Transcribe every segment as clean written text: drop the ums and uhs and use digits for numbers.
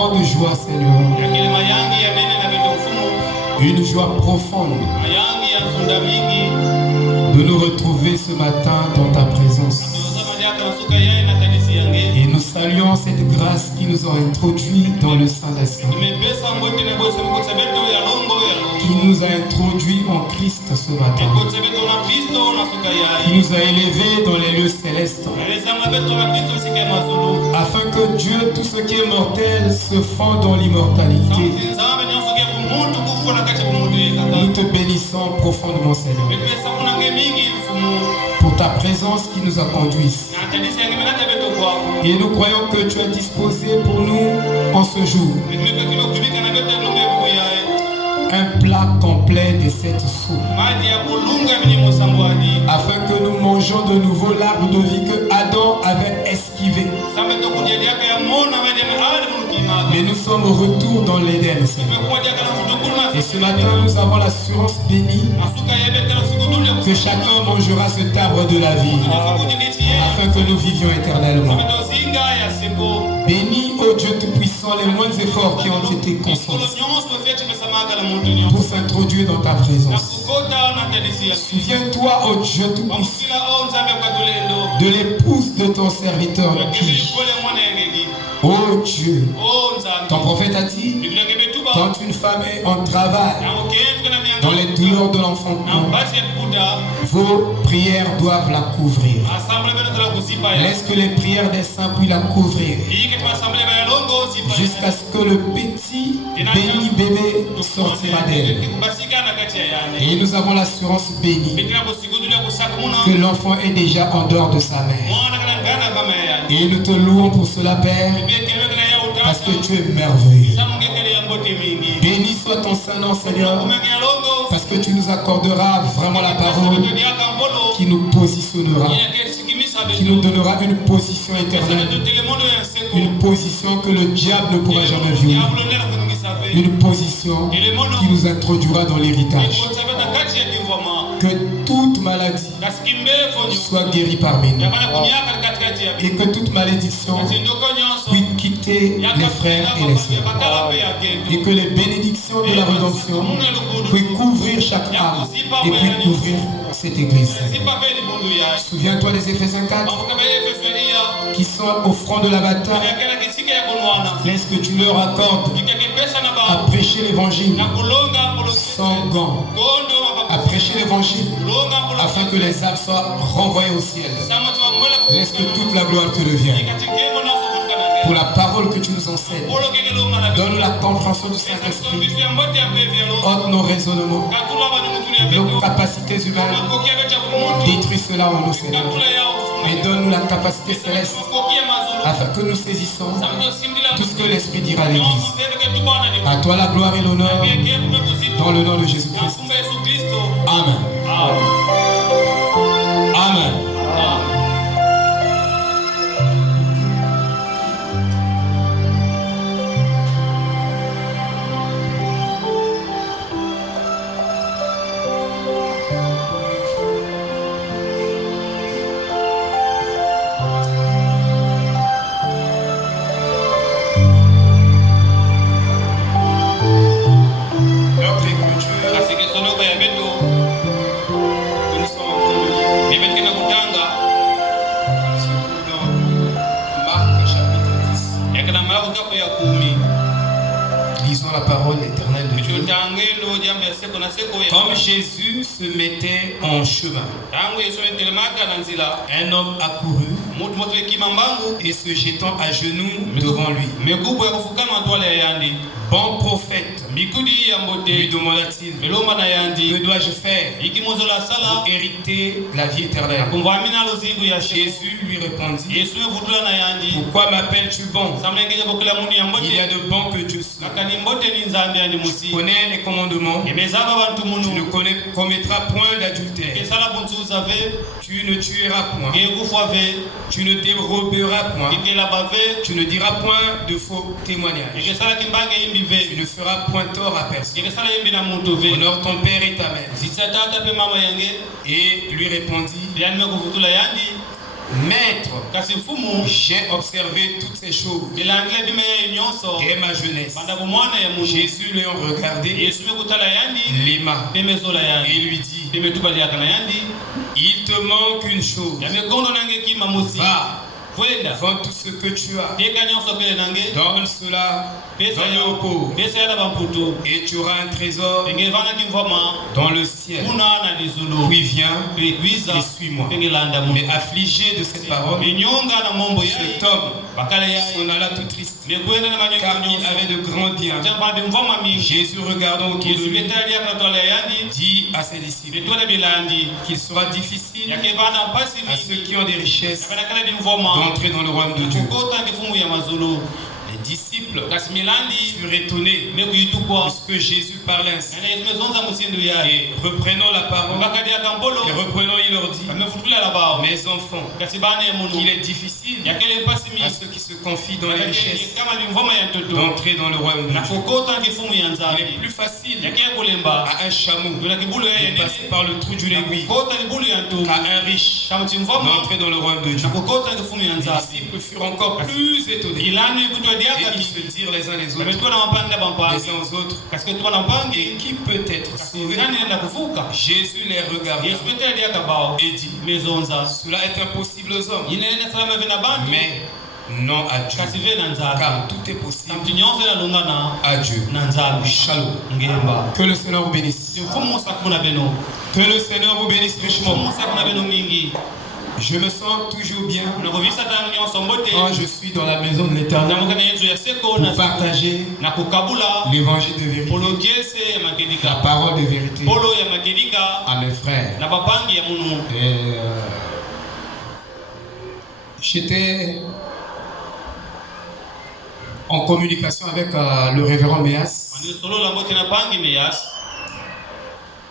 grande joie, Seigneur. Une joie profonde de nous retrouver ce matin dans ta présence. Et nous saluons cette grâce qui nous a introduits dans le sein des saints, qui nous a introduits en Christ ce matin, qui nous a élevés dans les lieux célestes, afin que Dieu, tout ce qui est mortel, se fond dans l'immortalité. Nous te bénissons profondément, Seigneur, pour ta présence qui nous a conduits ici. Et nous croyons que tu as disposé pour nous en ce jour un plat complet de 7 sous, afin que nous mangions de nouveau l'arbre de vie que Adam avait esquivé. Mais nous sommes au retour dans l'Éden, Seigneur. Et ce matin, nous avons l'assurance bénie que chacun mangera cet arbre de la vie, afin que nous vivions éternellement. Bénis, ô Dieu Tout-Puissant, les moindres efforts qui ont été consentis pour s'introduire dans ta présence. Souviens-toi, ô Dieu Tout-Puissant, de l'épouse de ton serviteur qui, ô Dieu, ton prophète a dit, quand une femme est en travail, dans les douleurs de l'enfantement, vos prières doivent la couvrir. Laisse que les prières des saints puissent la couvrir, jusqu'à ce que le petit béni bébé sortira d'elle. Et nous avons l'assurance bénie que l'enfant est déjà en dehors de sa mère. Et nous te louons pour cela, Père, parce que tu es merveilleux. Béni soit ton Saint-Nom, Seigneur, parce que tu nous accorderas vraiment la parole qui nous positionnera, qui nous donnera une position éternelle, une position que le diable ne pourra jamais violer, une position qui nous introduira dans l'héritage. Que toute maladie soit guérie parmi nous, et que toute malédiction puisse quitter les frères et les sœurs, et que les bénédictions de la rédemption puissent couvrir chaque âme et puissent couvrir cette église. Souviens-toi des Éphésiens 4 qui sont au front de la bataille. Laisse que tu leur accordes à prêcher l'évangile sans gants, à prêcher l'évangile afin que les âmes soient renvoyées au ciel. Laisse que toute la gloire te revienne. Pour la parole que tu nous enseignes, donne-nous la compréhension du Saint-Esprit. Ôte nos raisonnements, nos capacités humaines. Détruis cela en nous, Seigneur. Et donne-nous la capacité céleste afin que nous saisissons tout ce que l'Esprit dira à l'Église. À toi la gloire et l'honneur, dans le nom de Jésus-Christ. Amen. Amen. Lisons la parole éternelle de Dieu. Comme Jésus se mettait en chemin, un homme accourut et se jetant à genoux devant lui. Bon prophète, lui demanda-t-il, que dois-je faire pour hériter la vie éternelle? Jésus lui répondit, pourquoi m'appelles-tu bon? Il y a de bon que Dieu soit. Tu connais les commandements. Tu ne commettras point d'adultère. Tu ne tueras point. Tu ne déroberas point. Tu ne diras point de faux témoignages. Tu ne feras point tort à personne. Honore ton père et ta mère. Et lui répondit, Maître, j'ai observé toutes ces choses dès ma jeunesse. Jésus lui a regardé, l'aima et lui dit, il te manque une chose. Va, vends tout ce que tu as, donne cela, donne aux pauvres, et tu auras un trésor dans le ciel. Puis viens et suis-moi. Mais affligé de cette parole, cet homme s'en alla tout triste, car il avait de grands biens. Jésus, regardant autour de lui, dit à ses disciples qu'il sera difficile à ceux qui ont des richesses d'entrer dans le royaume de Dieu. Les disciples furent étonnés puisque Jésus parlait ainsi. Et reprenant la parole, il leur dit, mes enfants, qu'il est difficile à ceux qui se confient dans les richesses d'entrer dans le royaume de Dieu. Il est plus facile à un chameau de passer par le trou d'une aiguille qu'à un riche d'entrer dans le royaume de Dieu. Les disciples furent encore plus étonnés. Et ils se dirent les uns les autres, les uns aux autres, et qui peut être sauvé? Jésus les regarda et dit, cela est impossible aux hommes, mais non à Dieu, car tout est possible à Dieu. Shalom. Que le Seigneur vous bénisse. Que le Seigneur vous bénisse richement. Je me sens toujours bien quand je suis dans la maison de l'Éternel pour partager l'évangile de vérité, la parole de vérité à mes frères. J'étais en communication avec le révérend Méas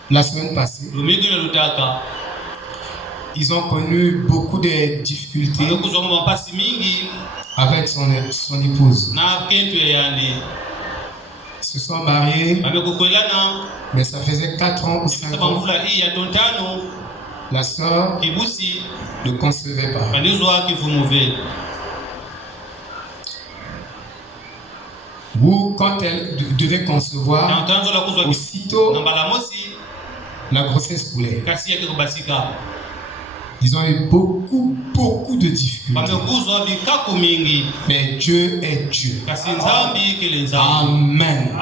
la semaine passée. Ils ont connu beaucoup de difficultés avec son épouse. Ils se sont mariés, mais ça faisait 4 ans ou 5 ans. La sœur ne concevait pas. Ou quand elle devait concevoir, aussitôt la grossesse coulait. Ils ont eu beaucoup de difficultés. Mais Dieu est Dieu. Amen.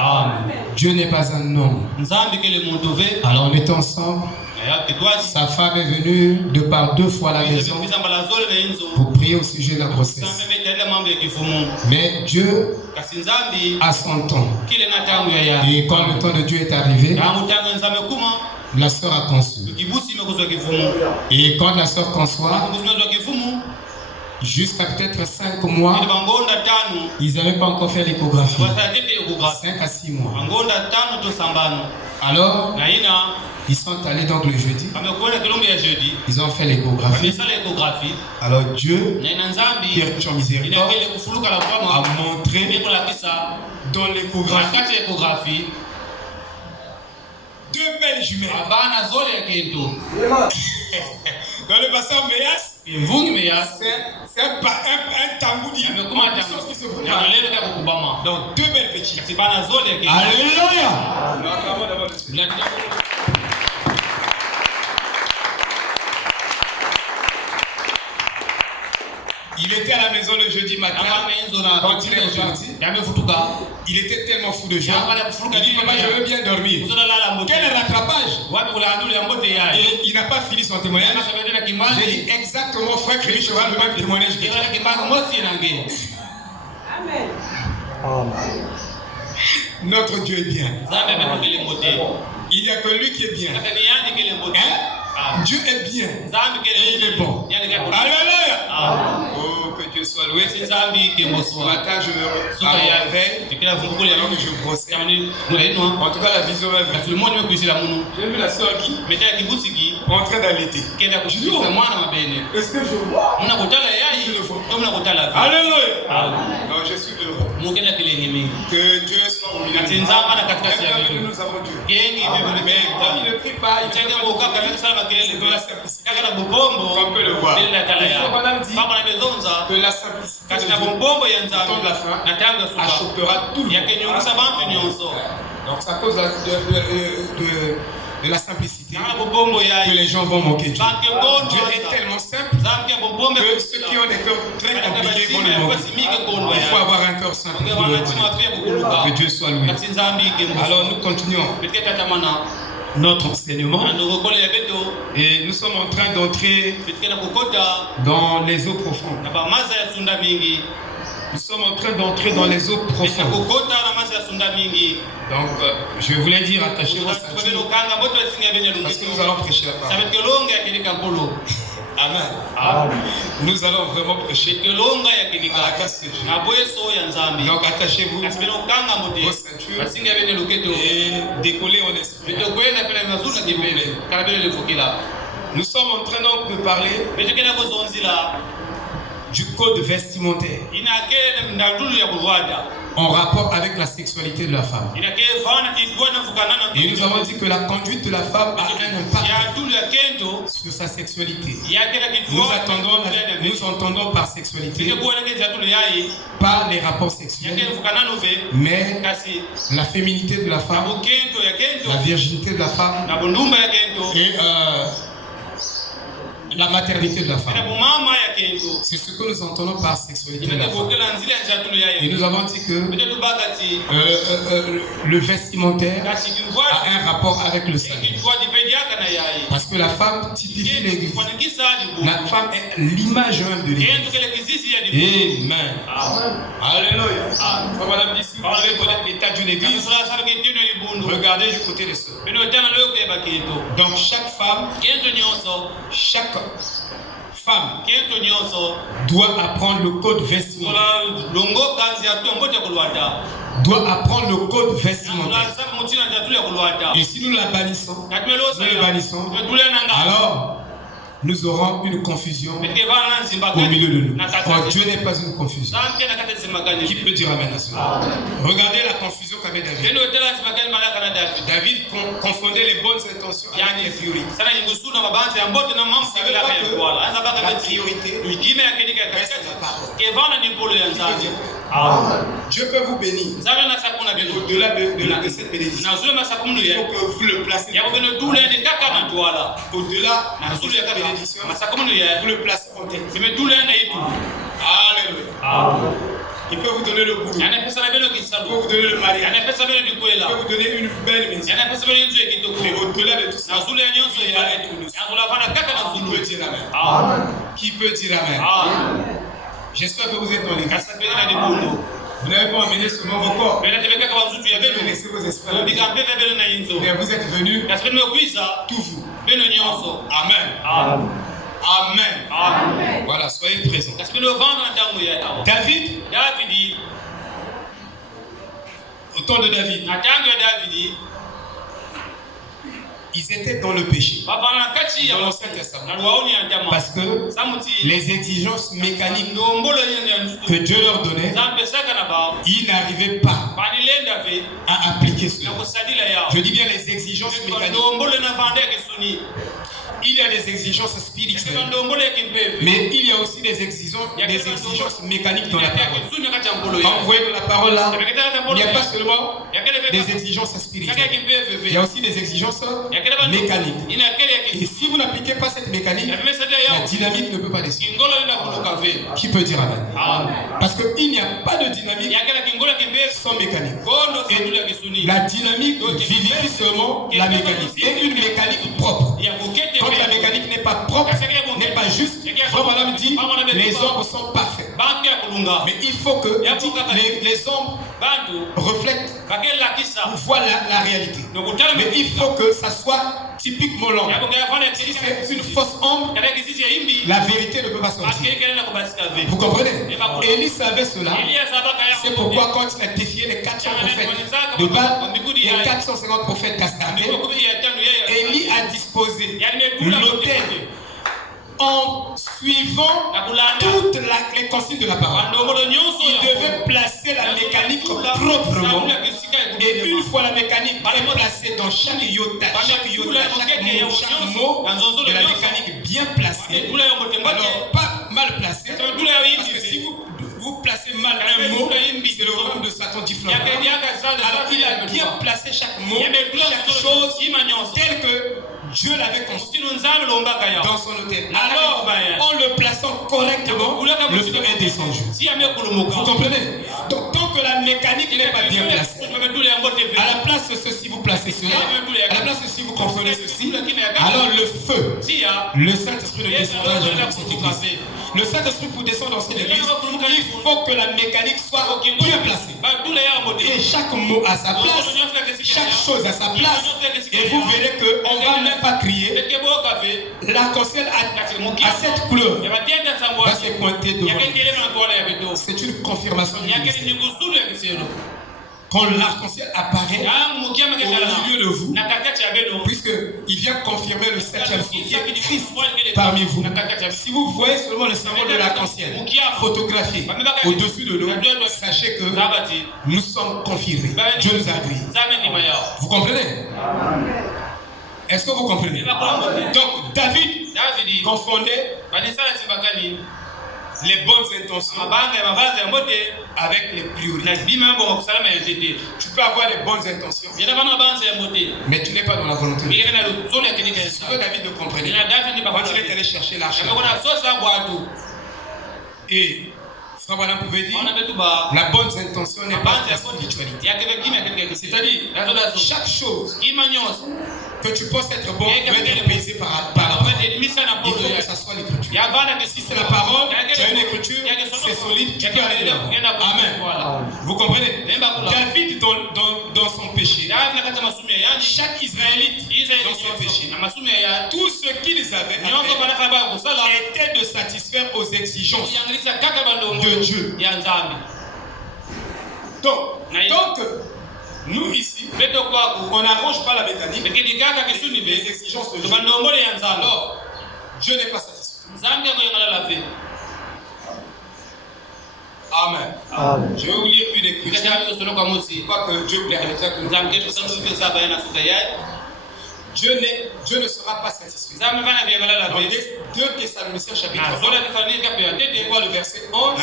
Dieu n'est pas un homme. Alors on était ensemble. Sa femme est venue de par 2 fois à la maison pour prier au sujet de la grossesse. Mais Dieu a son temps. Et quand le temps de Dieu est arrivé, la sœur a conçu. Et quand la sœur conçoit, jusqu'à peut-être 5 mois, ils n'avaient pas encore fait l'échographie. 5 à 6 mois. Alors, ils sont allés donc le jeudi. Ils ont fait l'échographie. Alors Dieu, qui est en miséricorde, a montré dans l'échographie 2 belles jumelles. Dans le bassin Méas, c'est un tambour qui se prend. Donc 2 belles petites. Alléluia. Il était à la maison le jeudi matin. Quand il est reparti, il était tellement fou de joie. Il dit, papa, je veux bien dormir. Quel rattrapage! Et il n'a pas fini son témoignage. J'ai dit exactement, frère Crémy, je vais le même témoignage que toi. Amen. Notre Dieu est bien. Il n'y a que lui qui est bien. Hein? Dieu est bien. Et il est bon. Alléluia. Oh, que Dieu soit loué. Ce matin, je me réveille. Alors que je brossais. En tout cas, la vision va venir. J'ai vu la soeur Guy en train d'allaiter. Je dis, oh, est-ce que je vois? Je le vois. Alléluia. Non, je suis heureux. Que Dieu soit au milieu nous avons Dieu. Mais quand il ne prie pas, il c'est dans la simplicité. On peut le voir. Il faut qu'on a dit que la simplicité de Dieu, au temps de la fin, achoppera tout le monde. Donc c'est à cause de la simplicité que les gens vont moquer Dieu. Dieu est tellement simple que ceux qui ont des cœurs très compliqués vont le moquer. Il faut avoir un cœur simple pour le moquer. Que Dieu soit loué. Alors nous continuons notre enseignement et nous sommes en train d'entrer dans les eaux profondes. Nous sommes en train d'entrer dans les eaux profondes. Donc, je voulais dire, attachez vos ceintures parce que nous allons prêcher la parole. Amen. Nous allons vraiment prêcher à la grâce de Dieu. Donc, attachez-vous vos ceintures et décollez en esprit. Nous sommes en train donc de parler du code vestimentaire en rapport avec la sexualité de la femme. Et nous avons dit que la conduite de la femme a un impact sur sa sexualité. Nous entendons par sexualité pas les rapports sexuels, mais la féminité de la femme, la virginité de la femme et la maternité de la femme. C'est ce que nous entendons par sexualité de la femme. Et nous avons dit que le vestimentaire a un rapport avec le salut. Parce que la femme typifie l'Église. La femme est l'image même de l'Église. Amen. Alléluia. Madame dit, si vous voulez connaître l'état d'une Église, regardez du côté des sœurs. Donc chaque femme doit apprendre le code vestimentaire. Doit apprendre le code vestimentaire. Et si nous la bannissons, alors nous aurons une confusion au milieu de nous. Or, Dieu n'est pas une confusion. Qui peut dire amen à cela? Regardez la confusion qu'avait David. David confondait les bonnes intentions avec les priorités. La priorité reste la parole. Dieu peut vous bénir. Au-delà de cette bénédiction, il faut que vous le placez. Au-delà de cette bénédiction, vous le placez en tête. Alléluia. Il peut vous donner le boulot. Il peut vous donner le mariage. Il peut vous donner une belle maison. Mais au-delà de tout ça, il va être nous. Qui peut dire amen? Qui peut dire amen? J'espère que vous êtes dans l'église. Vous n'avez pas emmené seulement vos corps. Vous avez laissé vos esprits. Mais vous êtes venus tout vous. Amen. Amen. Voilà, soyez présents. David, au temps de David, ils étaient dans le péché, dans l'Ancien Testament, parce que les exigences mécaniques que Dieu leur donnait, ils n'arrivaient pas à appliquer cela. Je dis bien les exigences mécaniques. Il y a des exigences spirituelles, mais il y a aussi des exigences mécaniques dans la parole. Quand vous voyez dans la parole là, il n'y a pas seulement des exigences spirituelles, il y a aussi des exigences mécaniques. Et si vous n'appliquez pas cette mécanique, la dynamique ne peut pas descendre. Qui peut dire amen? Parce qu'il n'y a pas de dynamique sans mécanique. Et la dynamique vivifie seulement la mécanique. Et une mécanique propre. Quand la mécanique n'est pas propre, n'est pas juste, Frère Madame dit, les hommes sont parfaits. Mais il faut que les hommes reflètent ou voient la réalité. Mais il faut que ça soit typiquement l'ombre. Si c'est une fausse ombre, la vérité ne peut pas sortir. Vous comprenez? Élie savait cela. C'est pourquoi quand il a défié les 400 prophètes de Baal et 450 prophètes d'Astarté, Élie a disposé l'autel en suivant toutes les consignes de la parole. Il devait placer la mécanique proprement et Une fois la mécanique est placée dans chaque iota, chaque mot de la mécanique bien placé, alors pas mal placé, parce que si vous placez mal un mot, c'est le royaume de Satan différent. Alors il a bien placé chaque mot, chaque chose telle que Dieu l'avait construit dans son hôtel. Alors, en le plaçant correctement, le feu est descendu. Vous comprenez? Donc, tant que la mécanique n'est pas bien placée, à la place de ceci, vous placez cela, à la place de ceci, vous confondez ceci, alors le feu, le Saint-Esprit ne descendra jamais dans cette église. Le Saint-Esprit pour descendre dans cette église, il faut que la mécanique soit bien placée. Et chaque mot à sa place, chaque chose à sa place. Et vous verrez qu'on ne va même pas crier. L'arc-en-ciel à cette couleur va se pointer devant. C'est une confirmation du ministère. Quand l'arc-en-ciel apparaît au milieu de vous, puisqu'il vient confirmer le 7e soutien Christ parmi vous. Si vous voyez seulement le symbole de l'arc-en-ciel photographié au-dessus de nous, sachez que nous sommes confirmés. Dieu nous a agréés. Vous comprenez? Est-ce que vous comprenez? Donc David confondait les bonnes intentions avec les priorités. Tu peux avoir les bonnes intentions, mais tu n'es pas dans la volonté de Dieu. C'est ce que David ne comprenait pas. Quand il est allé chercher l'arche, et Frère Branham pouvait dire, la bonne intention n'est pas la spiritualité. C'est-à-dire, chaque chose que tu penses être bon doit être pesé par la parole. Il faut que ça soit l'écriture. Si c'est la parole, tu as une écriture, c'est solide, tu peux aller là. Amen. Vous comprenez? David dans son péché, chaque Israélite dans son péché, tout ce qu'ils avaient à faire était de satisfaire aux exigences de Dieu. Donc, nous ici, on n'arrange pas la mécanique, les exigences de Dieu. Alors, Dieu n'est pas satisfait. Amen. Je vais vous lire une écriture. Je crois que Dieu plaira que nous Dieu ne sera pas satisfait. Dans 2 Thessaloniciens chapitre 3, on voit le verset 11.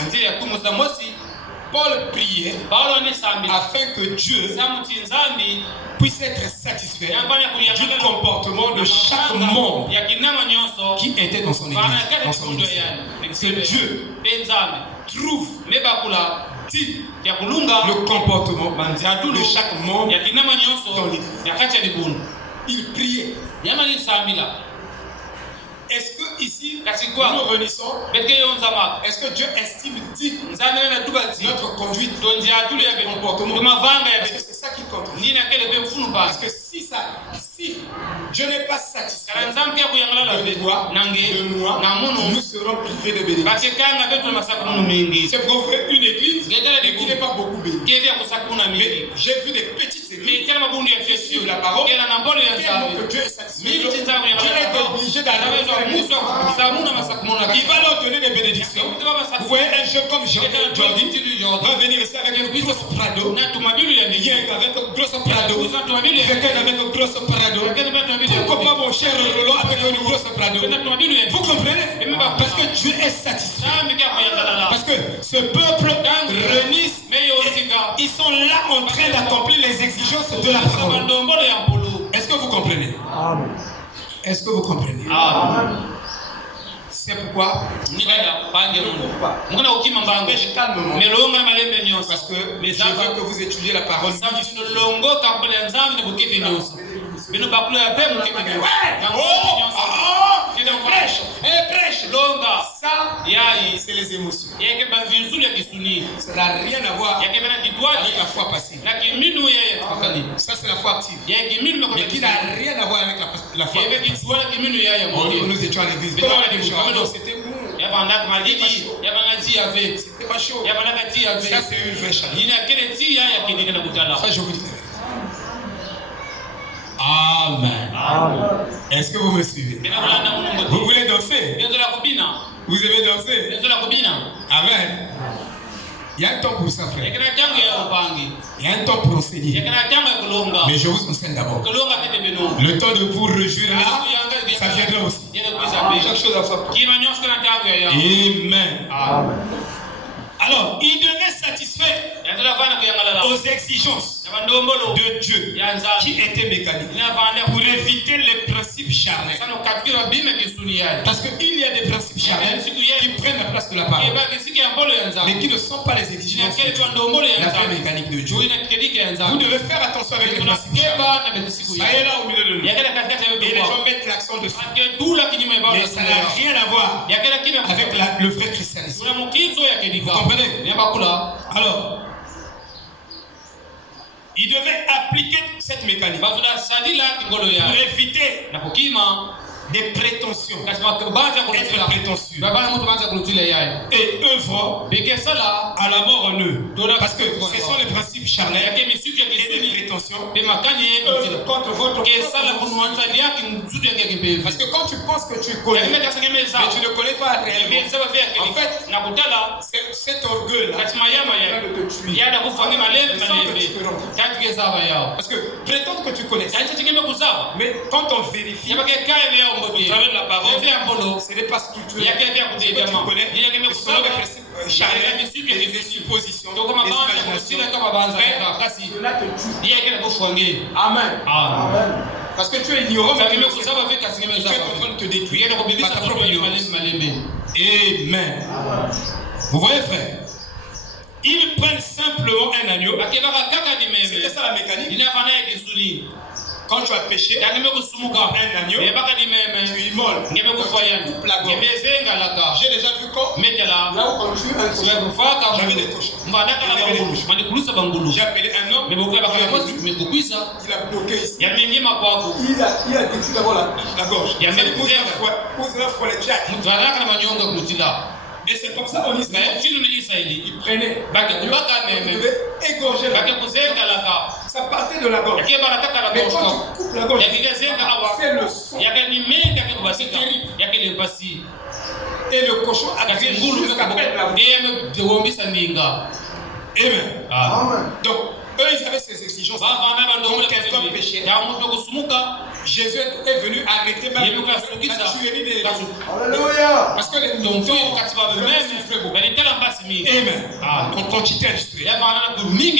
Paul priait afin que Dieu puisse être satisfait du comportement de chaque membre qui était dans son église, dans son ministère. Que Dieu trouve le comportement de chaque membre dans l'église. Il priait. Est-ce que ici, nous réunissons, est-ce que Dieu estime notre conduite, notre comportement? Est-ce que c'est ça qui compte? Parce que si Dieu n'est pas satisfait de toi, de moi, nous serons privés de bénéfices. C'est pour vous une église qui n'est pas beaucoup bénie. Mais j'ai vu des petites églises qui suivent la parole, tellement que Dieu est satisfait. Dieu est obligé d'arriver. Il va leur donner des bénédictions. Vous voyez un jeune comme Jordi va venir ici avec un gros Prado. Il y a avec un gros Prado. Quelqu'un avec un gros Prado. Pourquoi pas mon cher Rolo avec un gros Prado? Vous comprenez? Parce que Dieu est satisfait. Parce que ce peuple réunissent, ils sont là en train d'accomplir les exigences de la parole. Est-ce que vous comprenez? Est-ce que vous comprenez? C'est pourquoi calmement, parce que je veux que vous étudiez la parole. Prêche. Ça, c'est les émotions. Ça n'a rien à voir avec la foi passive. Ça, c'est la foi active. Mais qui n'a rien à voir avec la foi passive. Nous étions à l'église. C'était bon. C'était pas chaud. Ça, c'est une vraie chaleur. Ça, je vous dis. Amen. Est-ce que vous me suivez? Vous voulez danser? Vous aimez danser? Amen. Il y a un temps pour ça, frère. Il Il y a un temps pour enseigner. Mais je vous enseigne d'abord. Le temps de vous réjouir là, ça viendra aussi. Chaque chose à sa part. Amen. Alors, il devait satisfaire aux exigences de Dieu qui étaient mécaniques pour éviter les principes charnels. Parce qu'il y a des principes charnels qui prennent la place de la parole, mais qui ne sont pas les exigences de la vraie mécanique de Dieu. Vous devez faire attention avec les principes charnels. Ça est là au milieu de nous. Et les gens mettent l'accent dessus. Mais ça n'a rien à voir avec le vrai christianisme. Vous comprenez? Alors, il devait appliquer cette mécanique pour éviter des prétentions, être prétentieux et œuvrant à la mort en eux, parce que ce sont les principes charnels et les prétentions contre votre parce que quand tu penses que tu connais mais tu ne connais pas réellement, en fait cet orgueil là parce que prétendre que tu connais mais quand on vérifie au travers de la parole, ce n'est pas structuré. Tu connais, ce sont des principes charnels, des suppositions, des imaginations. Cela te tue. Amen. Parce que tu es ignorant, mais tu es en train de te détruire par ta propre ignorance. Amen. Vous voyez, frère? Ils prennent simplement un agneau. C'était ça la mécanique. Quand tu as péché, un agneau, tu immoles, tu coupes la gorge. J'ai déjà vu quand, là où on tue un cochon, j'avais des cochons. J'ai appelé un homme, il a bloqué ici. Il a détruit d'abord la gorge. Il a frôlé Jack. Mais c'est comme ça en Israël. Ils prenaient. Ils devaient égorger la gorge. Ça partait de la gorge. Mais quand tu coupes la gorge, c'est le son. C'est terrible. Et le cochon a crié jusqu'à perdre la voix. Amen. Donc, eux, ils avaient ces exigences. Quand quelqu'un péchait, Jésus est venu arrêter même la tuerie des gens. Alléluia. Parce que les gens souffraient beaucoup. Amen. Donc, quantité industrielle.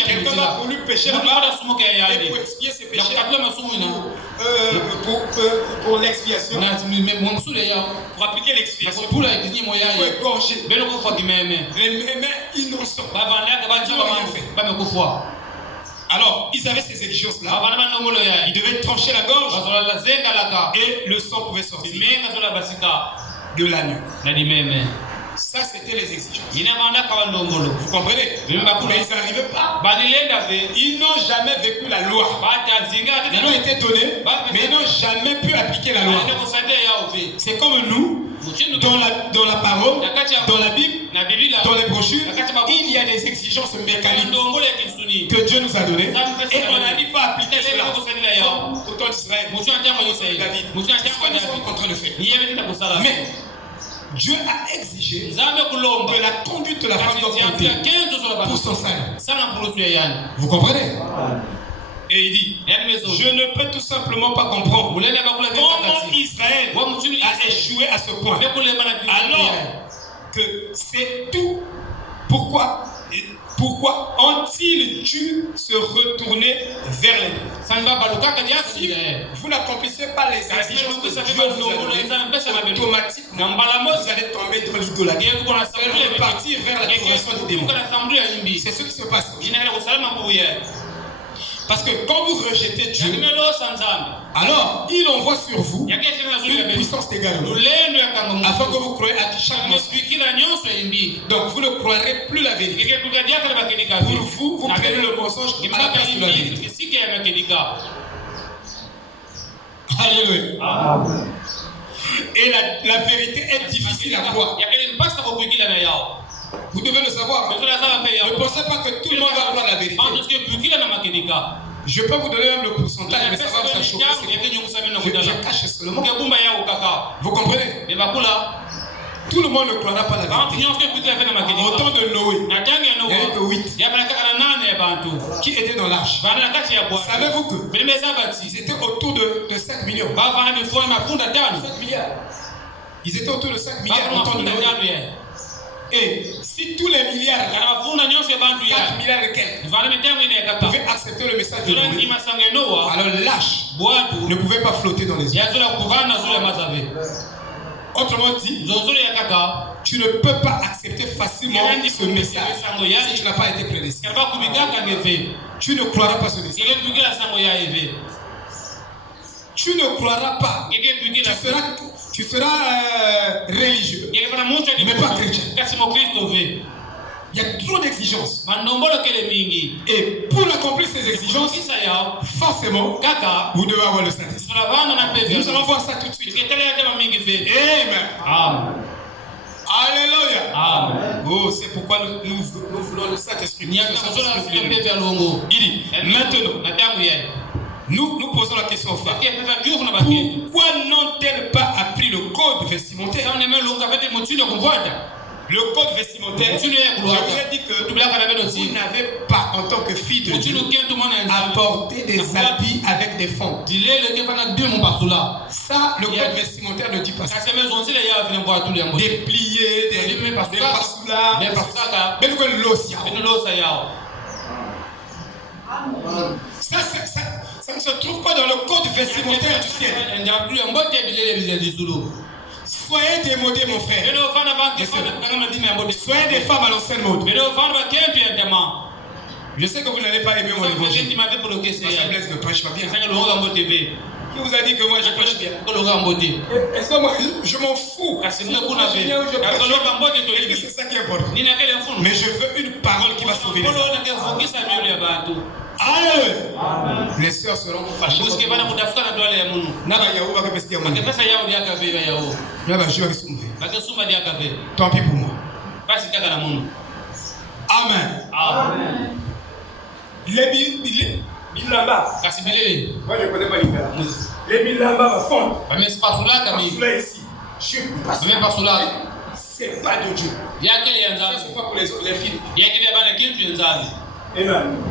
Quelqu'un va voulu pécher là-bas et pour expier ses péchés, pour l'expiation, pour appliquer l'expiation, il faut égorger les mémés innocents. Alors, ils avaient ces exigences-là. Ils devaient trancher la gorge et le sang pouvait sortir de l'agneau. Ça, c'était les exigences. Vous comprenez? Mais ils n'arrivaient pas. Ils n'ont jamais vécu la loi. Ils ont été donnés, mais ils n'ont jamais pu appliquer la loi. C'est comme nous. Dans la parole, dans la Bible, dans les brochures, il y a des exigences mécaniques que Dieu nous a données et on n'arrive pas à appliquer cela. Au temps d'Israël, David, c'est ce que nous sommes en train de faire. Mais Dieu a exigé de la conduite de la femme doit compter pour son salut. Vous comprenez? Et il dit, je ne peux tout simplement pas comprendre comment Israël a échoué à ce point. Alors que c'est tout. Pourquoi ont-ils dû se retourner vers les dieux? Si vous n'accomplissez pas les exigences que Dieu vous a données, automatiquement, vous allez tomber dans l'idolâtrie. Vous allez partir vers la direction des démons. C'est ce qui se passe. Parce que quand vous rejetez Dieu, alors il envoie sur vous une puissance égarée, afin que vous croyez à chaque mensonge. Donc vous ne croirez plus la vérité. Pour vous, vous prenez le mensonge à la place de la vérité. Alléluia. Et la vérité est difficile à croire. Vous devez le savoir. Ne pensez pas que tout le monde va croire la vérité. Je peux vous donner même le pourcentage, mais ça va vous choquer. Je cache seulement. Vous comprenez? Tout le monde ne croira pas la vérité. Au temps de Noé, il n'y avait que 8 qui étaient dans l'arche. Savez-vous que ils étaient autour de 5 millions? 5 milliards. Ils étaient autour de 5 milliards au temps de Noé. Et si tous les milliards, 4 milliards et quelques, pouvaient accepter le message de Noé, alors l'arche ne pouvait pas flotter dans les eaux. Autrement dit, tu ne peux pas accepter facilement ce message si tu n'as pas été prédestiné. Tu ne croiras pas ce message. Tu ne croiras pas. Tu seras religieux, mais pas chrétien. Il y a trop d'exigences. Et pour accomplir ces exigences, forcément, vous devez avoir le Saint-Esprit. Nous allons voir ça tout de suite. Amen. Alléluia. Oh, c'est pourquoi nous voulons le Saint-Esprit. Il dit, maintenant, nous posons la question aux femmes. Pourquoi n'ont-elles pas appris le code vestimentaire? Le code vestimentaire, je vous ai dit que vous n'avez pas, en tant que fille de Dieu, apporté des habits avec des fentes. Ça, le code vestimentaire ne dit pas ça. Des pliés, des passoulas, mais nous connaissons l'océan. Ça ne se trouve pas dans le code vestimentaire du ciel. Soyez démodés, mon frère. Soyez des femmes à l'ancienne mode. Je sais que vous n'allez pas aimer mon évangile. Parce que Blaise ne prêche pas bien. Qui vous a dit que moi je prêche bien? Est-ce que moi je m'en fous? Est-ce que c'est ça qui est important? Mais je veux une parole qui va sauver les âmes. Alléluia. Les sœurs seront fâchées. Tant pis pour moi. Amen. Les Bilamba. Moi je ne connais pas les gars. Les Bilamba va fondre. Ici. C'est pas de Dieu. C'est pas pour les filles.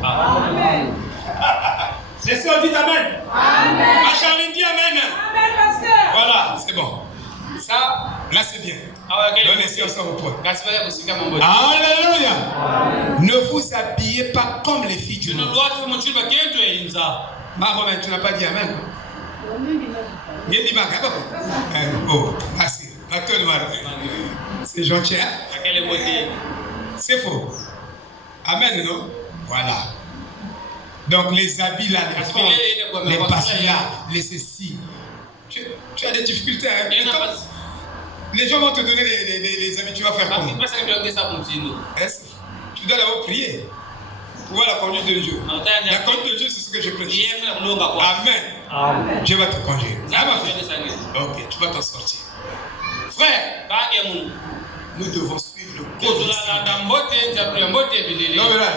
Amen. Les sœurs disent Amen. Amen. Ma Charline dit Amen. Amen, pasteur. Voilà, c'est bon. Ça, là c'est bien. Donc les sœurs sont au point. Alléluia. Ne vous habillez pas comme les filles du monde. Ma Romaine, tu n'as pas dit Amen. Oh, merci. C'est gentil, hein? C'est faux. Amen, non? Voilà. Donc les habits là, les fonds, les passes là, les ceci. Tu as des difficultés. Hein? Les gens vont te donner les habits, tu vas faire comment? Tu dois d'abord prier pour voir la conduite de Dieu. La conduite de Dieu, c'est ce que je prêche. Amen. Dieu va te conduire. Ok, tu vas t'en sortir. Frère, nous devons suivre le code. Non mais là,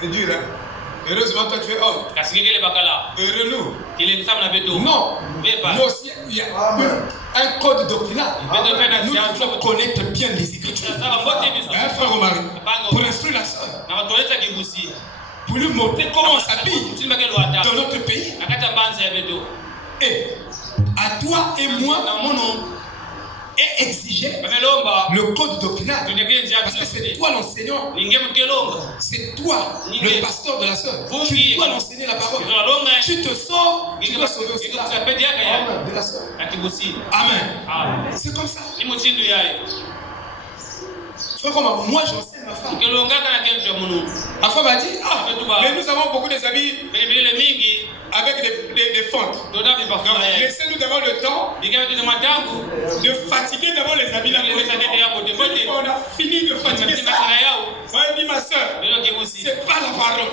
c'est dur, hein? Heureusement, toi tu es homme. Heureux nous. Non. Moi aussi, il y a un code doctrinal. Nous devons connaître bien les Écritures. Un frère au mari. Pour instruire la soeur. Pour lui montrer comment on s'habille dans notre pays. Et à toi et moi, et exiger le code doctrinal. Parce que c'est toi l'enseignant. C'est toi le pasteur de la sœur. Tu dois l'enseigner la parole. Tu te sauves, tu dois sauver aussi de la sœur. Amen. C'est comme ça. C'est comme moi j'enseigne ma femme. Ma femme a dit, mais nous avons beaucoup des habits avec des fentes. Donc laissez-nous d'abord le temps de fatiguer d'abord les habits là. On a fini de fatiguer ça. Moi je dis ma soeur, c'est pas la parole.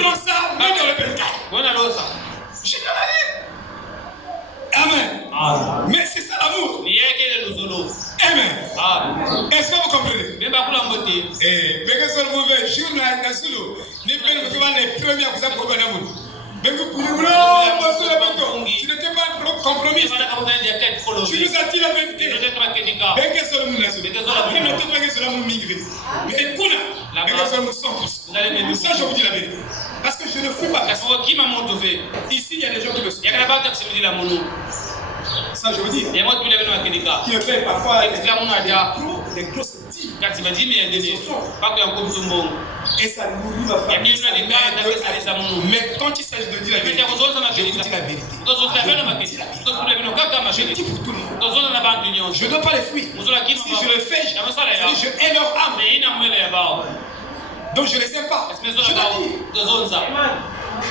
Prends ça, mets dans le pétard. Je te l'ai dit. Amen. Mais c'est ça l'amour. Amen. Est-ce que vous comprenez? Mais que ce mauvais jour là, les premiers à vous apprendre l'amour. Tu n'étais pas trop compromis. Tu nous as dit la vérité. Mais écoute, ça je vous dis la vérité. Parce que je ne fous pas. Ici, il y a des gens qui me soutiennent. Ça, je veux dire. Qui me payent parfois des grosses dîmes. Et ça nourrit ma famille. Mais quand il s'agit de dire la vérité, je vous dis la vérité. Je dis pour tout le monde. Je ne dois pas les fuir. Si je le fais, je hais leur âme. Donc je ne les aime pas. Je dois dire.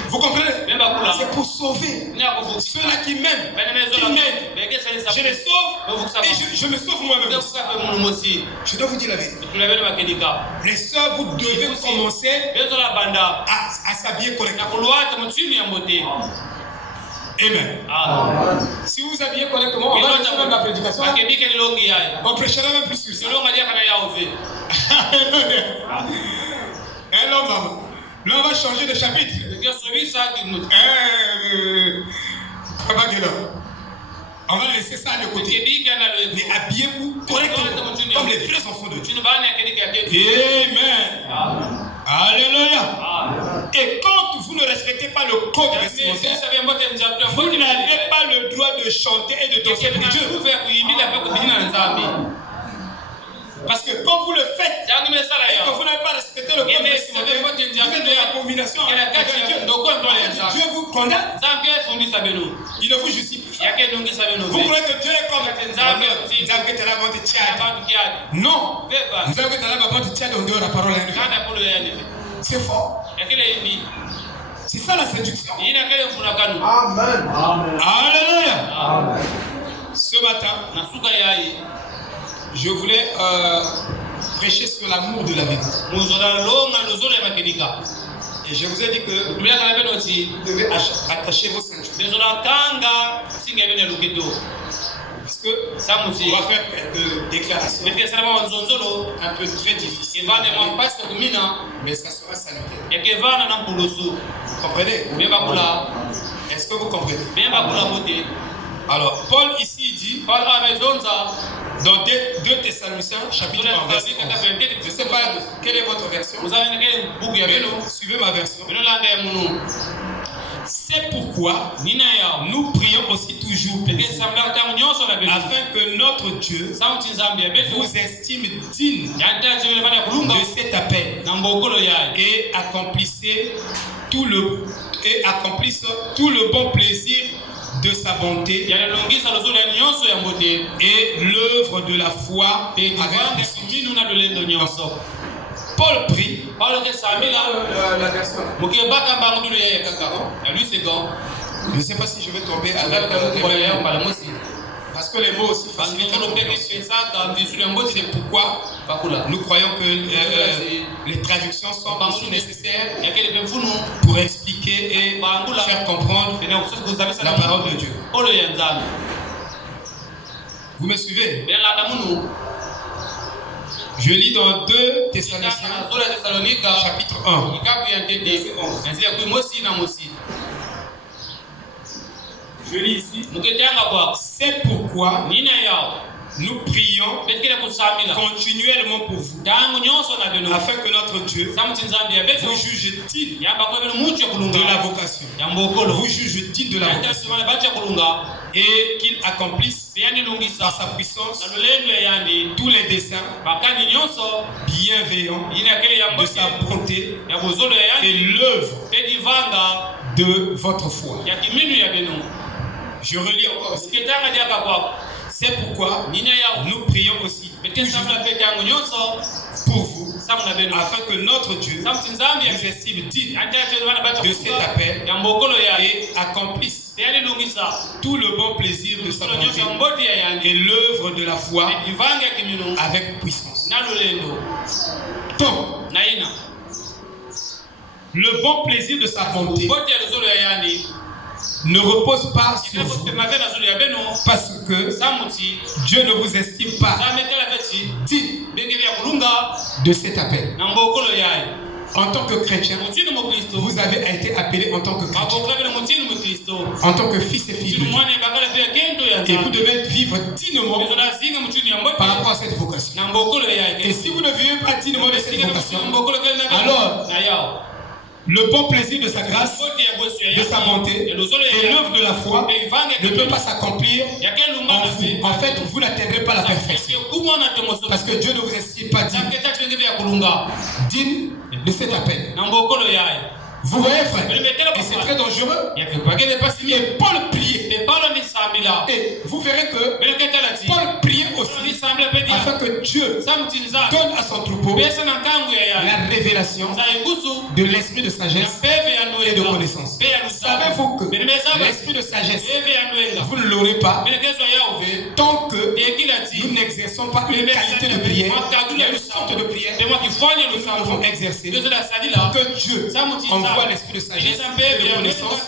Vous comprenez? C'est pour sauver ceux-là qui m'aiment. Je les sauve et je me sauve moi-même. Je dois vous dire la vérité. Les sœurs, vous devez commencer à s'habiller correctement. Amen. Si vous habillez correctement, on va laisser même la prédication. On prêchera même plus sur ça. Hello, maman. Là, on va changer de chapitre. Papa Guélo. On va laisser ça de côté. Mais habillez-vous correctement, comme les vrais enfants de Dieu. Amen. Alléluia. Et quand vous ne respectez pas le code vestimentaire, vous n'avez pas le droit de chanter et de danser pour Dieu. Parce que quand vous le faites, et que vous n'avez pas respecté le code vestimentaire, vous êtes dans la combinaison avec Dieu. Dieu vous condamne. Il ne vous justifie pas. Vous croyez que Dieu est comme non. C'est fort. C'est ça la séduction. Amen. Alléluia. Ce matin, je voulais prêcher sur l'amour de la vérité. Et je vous ai dit que vous devez attacher vos ceintures. Parce que on va faire quelques déclarations un peu très difficiles. Mais ça sera salutaire. Vous comprenez? Est-ce que vous comprenez? Alors, Paul ici dit dans 2 Thessaloniciens, chapitre 1, verset 11. Je ne sais pas quelle est votre version. Suivez ma version. C'est pourquoi nous prions aussi toujours pour vous, afin que notre Dieu vous estime digne de cet appel et accomplisse tout le bon plaisir de sa bonté et l'œuvre de la foi avec Paul prie. Je ne sais pas si je vais tomber à la parce que les mots aussi facilitent. C'est pourquoi nous croyons que les traductions sont aussi nécessaires pour expliquer et faire comprendre la parole de Dieu. Vous me suivez? Je lis dans 2 Thessaloniciens, chapitre 1, verset 11. Je lis ici. C'est pourquoi nous prions continuellement pour vous, afin que notre Dieu vous juge digne de la vocation. Vous juge digne de la vocation. Et qu'il accomplisse par sa puissance tous les desseins bienveillants de sa bonté et l'œuvre de votre foi. Je relis encore. C'est pourquoi nous prions aussi pour vous, afin que notre Dieu nous estime digne de cet appel et accomplisse tout le bon plaisir de sa bonté et l'œuvre de la foi avec puissance. Donc, le bon plaisir de sa bonté ne repose pas sur vous, parce que Dieu ne vous estime pas digne de cet appel. En tant que chrétien, vous avez été appelé en tant que chrétien, en tant que fils et filles de Dieu. Et vous devez vivre dignement par rapport à cette vocation. Et si vous ne vivez pas dignement de cette vocation, alors le bon plaisir de sa grâce, de sa bonté et l'œuvre de la foi ne peut pas s'accomplir en vous. En fait, vous n'atteindrez pas la perfection. Parce que Dieu ne vous estime pas digne de cet appel. Vous voyez, frère, et c'est très dangereux. Et Paul priait. Et vous verrez que Paul priait aussi afin que Dieu donne à son troupeau la révélation de l'esprit de sagesse et de connaissance. Savez-vous que l'esprit de sagesse, vous ne l'aurez pas tant que nous n'exerçons pas une qualité de prière, une sorte de prière que nous devons exercer pour que Dieu envoie l'esprit de sagesse et de connaissance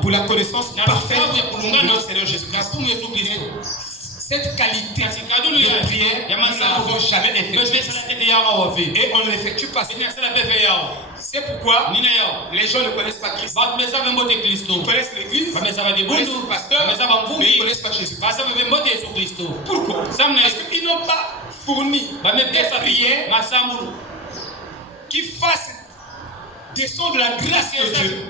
pour la connaissance parfaite de notre Seigneur Jésus-Christ. Cette qualité de prière, nous ne l'avons jamais effectuée. Et on ne l'effectue pas. C'est pourquoi les gens ne connaissent pas Christ. Ils connaissent l'Église, ils connaissent le pasteur, mais ils ne connaissent pas Jésus-Christ. Pourquoi? Parce qu'ils n'ont pas fourni des prières qui fassent descendre la grâce de Dieu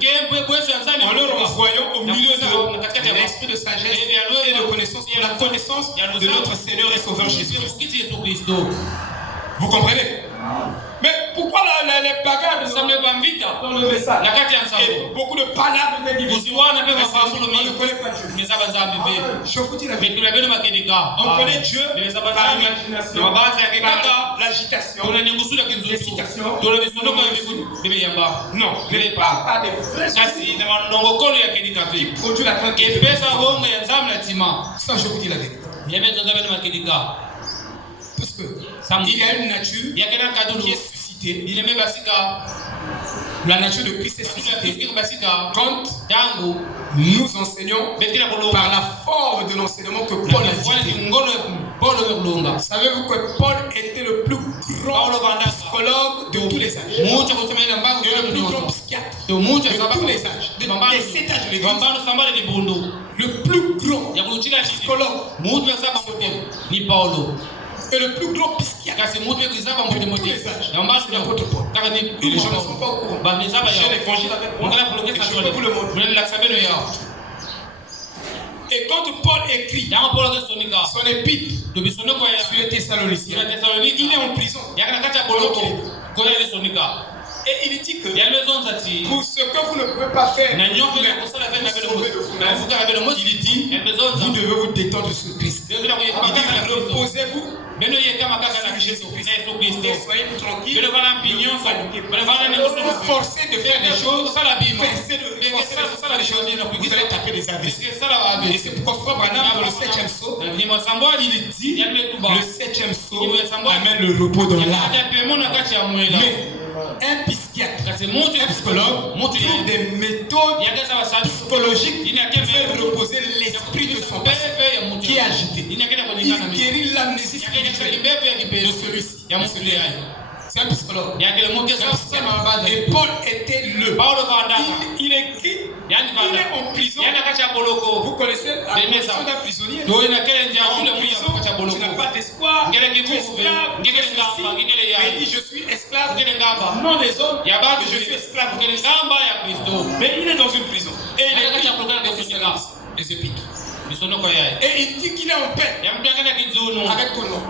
en leur envoyant au milieu de l'esprit de sagesse et de connaissance pour la connaissance de notre Seigneur et Sauveur Jésus-Christ. Vous comprenez? Mais pourquoi les bagarres dans le message et beaucoup de palabres de division? On ne connaît pas Dieu. Je vous dis la vérité. On connaît Dieu par l'imagination, par l'agitation, l'excitation. Non, mais pas des vrais soucis qui produisent la tranquillité. Ça, je vous dis la vérité. Parce qu'il y a une nature qui est suscitée. La nature de Christ est suscitée quand nous enseignons par la forme de l'enseignement que Paul a dit. Savez-vous que Paul était le plus grand psychologue de tous les âges et le plus grand psychiatre de tous les âges, des 7 âges de l'Église, le plus grand psychologue et le plus grand psychiatre de tous les âges, c'est l'apôtre Paul. Et les gens ne sont pas au courant. J'ai l'évangile avec moi et je peux vous le montrer. Et quand Paul écrit son épître sur les Thessaloniciens, il est en prison. Et il dit que pour ce que vous ne pouvez pas faire, il dit, vous devez vous détendre sur Christ. Il dit, reposez-vous sur Jésus-Christ. Et soyez tranquille. Vous forcez de faire des choses, vous allez taper des avis. Et c'est pourquoi Frère Branham, dans le 7e psaume, il dit, le 7e psaume amène le repos dans l'âme. Mais un psychiatre, un psychologue trouve des méthodes psychologiques qui fait reposer l'esprit de son patient qui est agité. Il guérit l'amnésie spirituelle de celui-ci. C'est un psychologue. Et Paul était il écrit, il est en prison. Vous connaissez la position d'un prisonnier. En prison, tu n'as pas d'espoir. Tu es esclave. Il dit, je suis esclave non des hommes, mais je suis esclave de Christ. Mais il est dans une prison. Et il écrit les épîtres. Et il dit qu'il est en paix avec ton nom.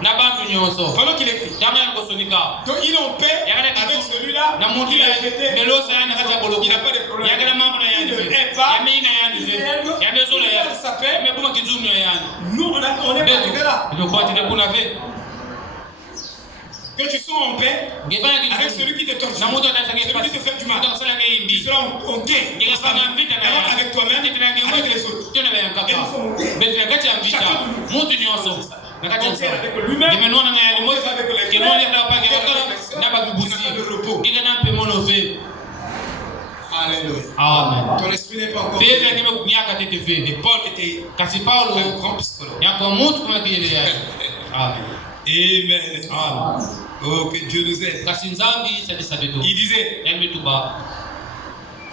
Pendant qu'il écrit. Donc il est en paix avec celui-là qui l'a jeté. Il n'a pas de problème. Il ne hait pas. Il s'appelle. Nous, on n'est pas arrivé là. Que tu sois en paix avec celui qui te torture, celui qui te fait du mal. Tu seras en guerre avec toi-même, avec les autres. Et nous sommes en guerre. Chacun de nous. Avec lui-même, avec les frères, alléluia. Amen. Ton esprit n'est pas encore. Et Paul était un grand psychologue. Amen. Amen. Oh, que Dieu nous aide. Il disait,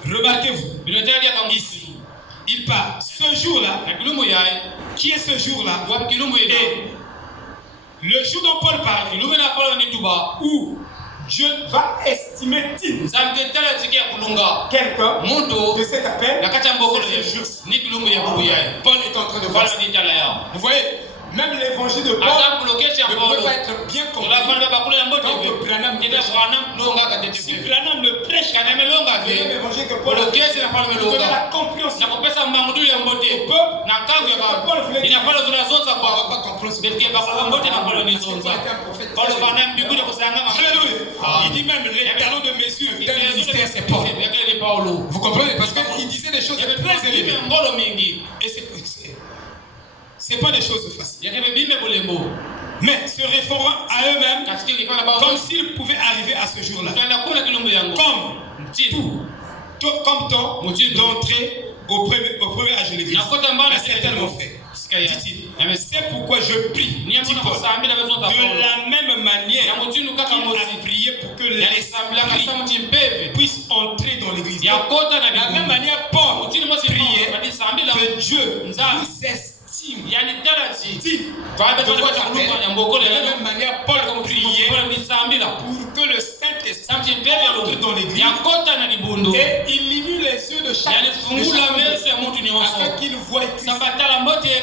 remarquez-vous, ici, il part. Ce jour-là, qui est ce jour-là? Et le jour dont Paul parle, où Dieu va estimer quelqu'un de cet appel, Paul est en train de voir. Vous voyez, même l'évangile de Paul ne peut pas être bien compris. Si Branham ne prêche le même évangile que Paul, il donne la compréhension au peuple. Paul voulait dire, on ne va pas comprendre ce que il dit même les talons de mesure d'un ministère, c'est Paul. Vous comprenez? Parce qu'il disait des choses très élevées. Et c'est pas des choses faciles. Mais se référant à eux-mêmes, comme s'ils pouvaient arriver à ce jour-là. Comme temps d'entrer au premier âge de l'Église. Mais certainement fait. Dit-il. C'est pourquoi je prie, dit Paul, de la même manière qu'il a prié pour que l'Esprit puisse entrer dans l'Église. De la même manière, Paul priait que Dieu vous estime. De la même manière, Paul priait pour que le Saint-Esprit entre dans l'Église et illumine les yeux de chaque afin qu'il voie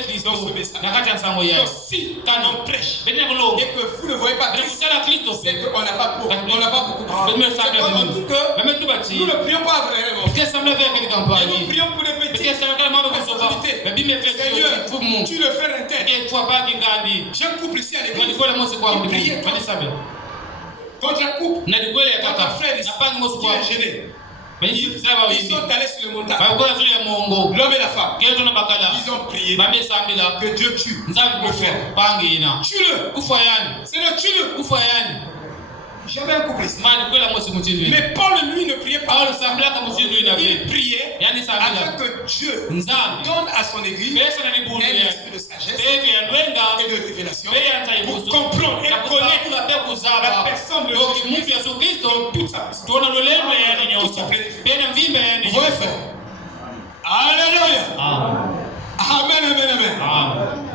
Christ dans ce message. Donc si on prêche et que vous ne voyez pas Christ, c'est qu'on n'a pas beaucoup. On dit que nous ne prions pas vraiment. Et nous prions pour les petits. Seigneur, tu le fais interne. J'ai un couple ici à l'église. Il priait contre un couple. Contre un frère ici qui est gêné. Ils sont allés sur le montagne. L'homme et la femme. Ils ont prié que Dieu tue le frère. Tue-le. Seigneur, tue-le. J'avais un couple ici. Mais Paul, lui, ne priait pas. Il priait afin que Dieu donne à son église un esprit de sagesse et de révélation pour comprendre et connaître la personne de Jésus-Christ dans toute sa puissance. Vous voyez, frère? Alléluia. Amen, amen, amen.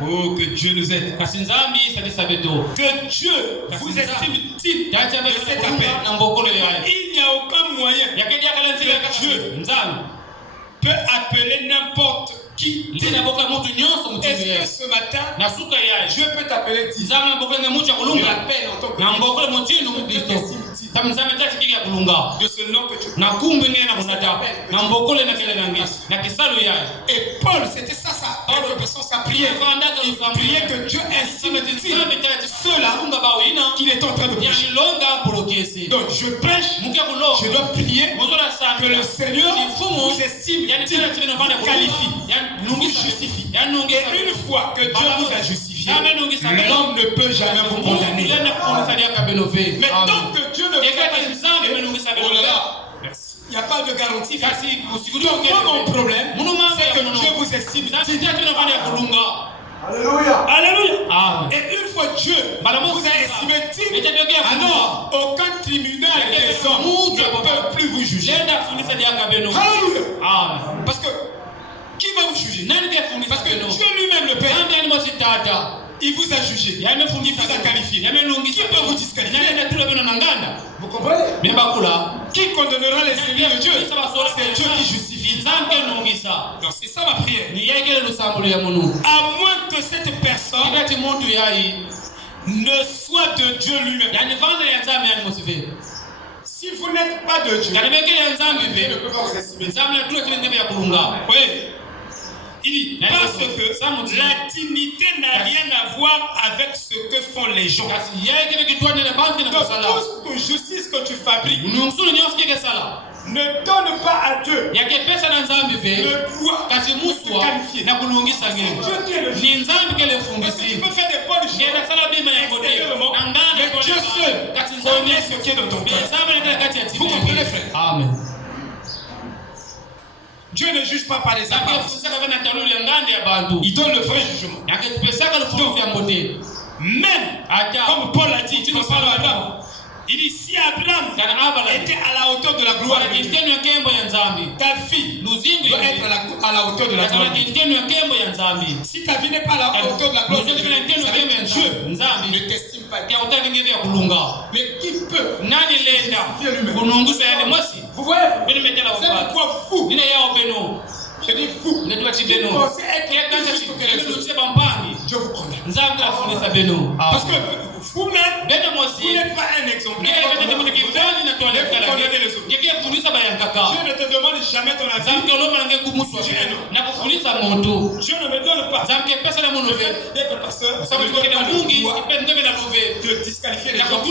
Oh, que Dieu nous aide. Que Dieu vous estime-t-il de cet appel. Il n'y a aucun moyen que Dieu peut appeler n'importe qui. Est-ce que ce matin, Dieu peut t'appeler dit? Je l'appelle en tant que de ce nom que tu et Paul, c'était ça sa prière. Il priait que Dieu estime ceux-là qu'il est en train de prêcher. Donc je prêche, je dois prier que le Seigneur vous estime, vous qualifie, vous justifie. Et une fois que Dieu vous a justifié, l'homme ne peut jamais vous condamner. Mais tant que Dieu ne veut pas justifier, oh là là, il n'y a pas de garantie. Donc moi mon problème, c'est que Dieu vous estime. Alléluia. Alléluia. Et une fois Dieu vous a estimé, alors aucun tribunal des hommes ne peut plus vous juger. Alléluia. Parce que qui va vous juger? Parce que Dieu lui-même le Père, il vous a jugé, il vous a qualifié. Qui peut vous disqualifier? Vous comprenez? Qui condamnera les ennemis de Dieu? C'est Dieu qui justifie. Donc c'est ça ma prière. À moins que cette personne ne soit de Dieu lui-même. Si vous n'êtes pas de Dieu, Dieu ne peut pas vous estimer. Oui. Il dit, parce que la dignité n'a rien à voir avec ce que font les gens. Donc toute justice que tu fabriques ne donne pas à Dieu le droit de te qualifier. C'est Dieu qui est le juge. Parce que tu peux faire des bonnes choses extérieurement, mais Dieu seul connaît ce qui est dans ton cœur. Vous comprenez, frère? Amen. Dieu ne juge pas par les apparences. Il donne le vrai jugement. Donc, même, comme Paul a dit, quand parle d'Abraham, il dit si Abraham était à la hauteur de la gloire de Dieu, ta fille doit être à à la hauteur de la gloire. Si ta vie n'est pas à la hauteur de la gloire de Dieu, Dieu ne t'estime pas. Mais qui peut vous voyez, c'est pourquoi vous, je dis vous, qui pensez être juste pour quelque chose, je vous condamne. Parce que vous-même, vous n'êtes pas un exemplaire. Vous condamnez les autres. Dieu ne te demande jamais ton avis. Dieu ne me donne pas. D'être pasteur, ça me donne pas le pouvoir de disqualifier les gens.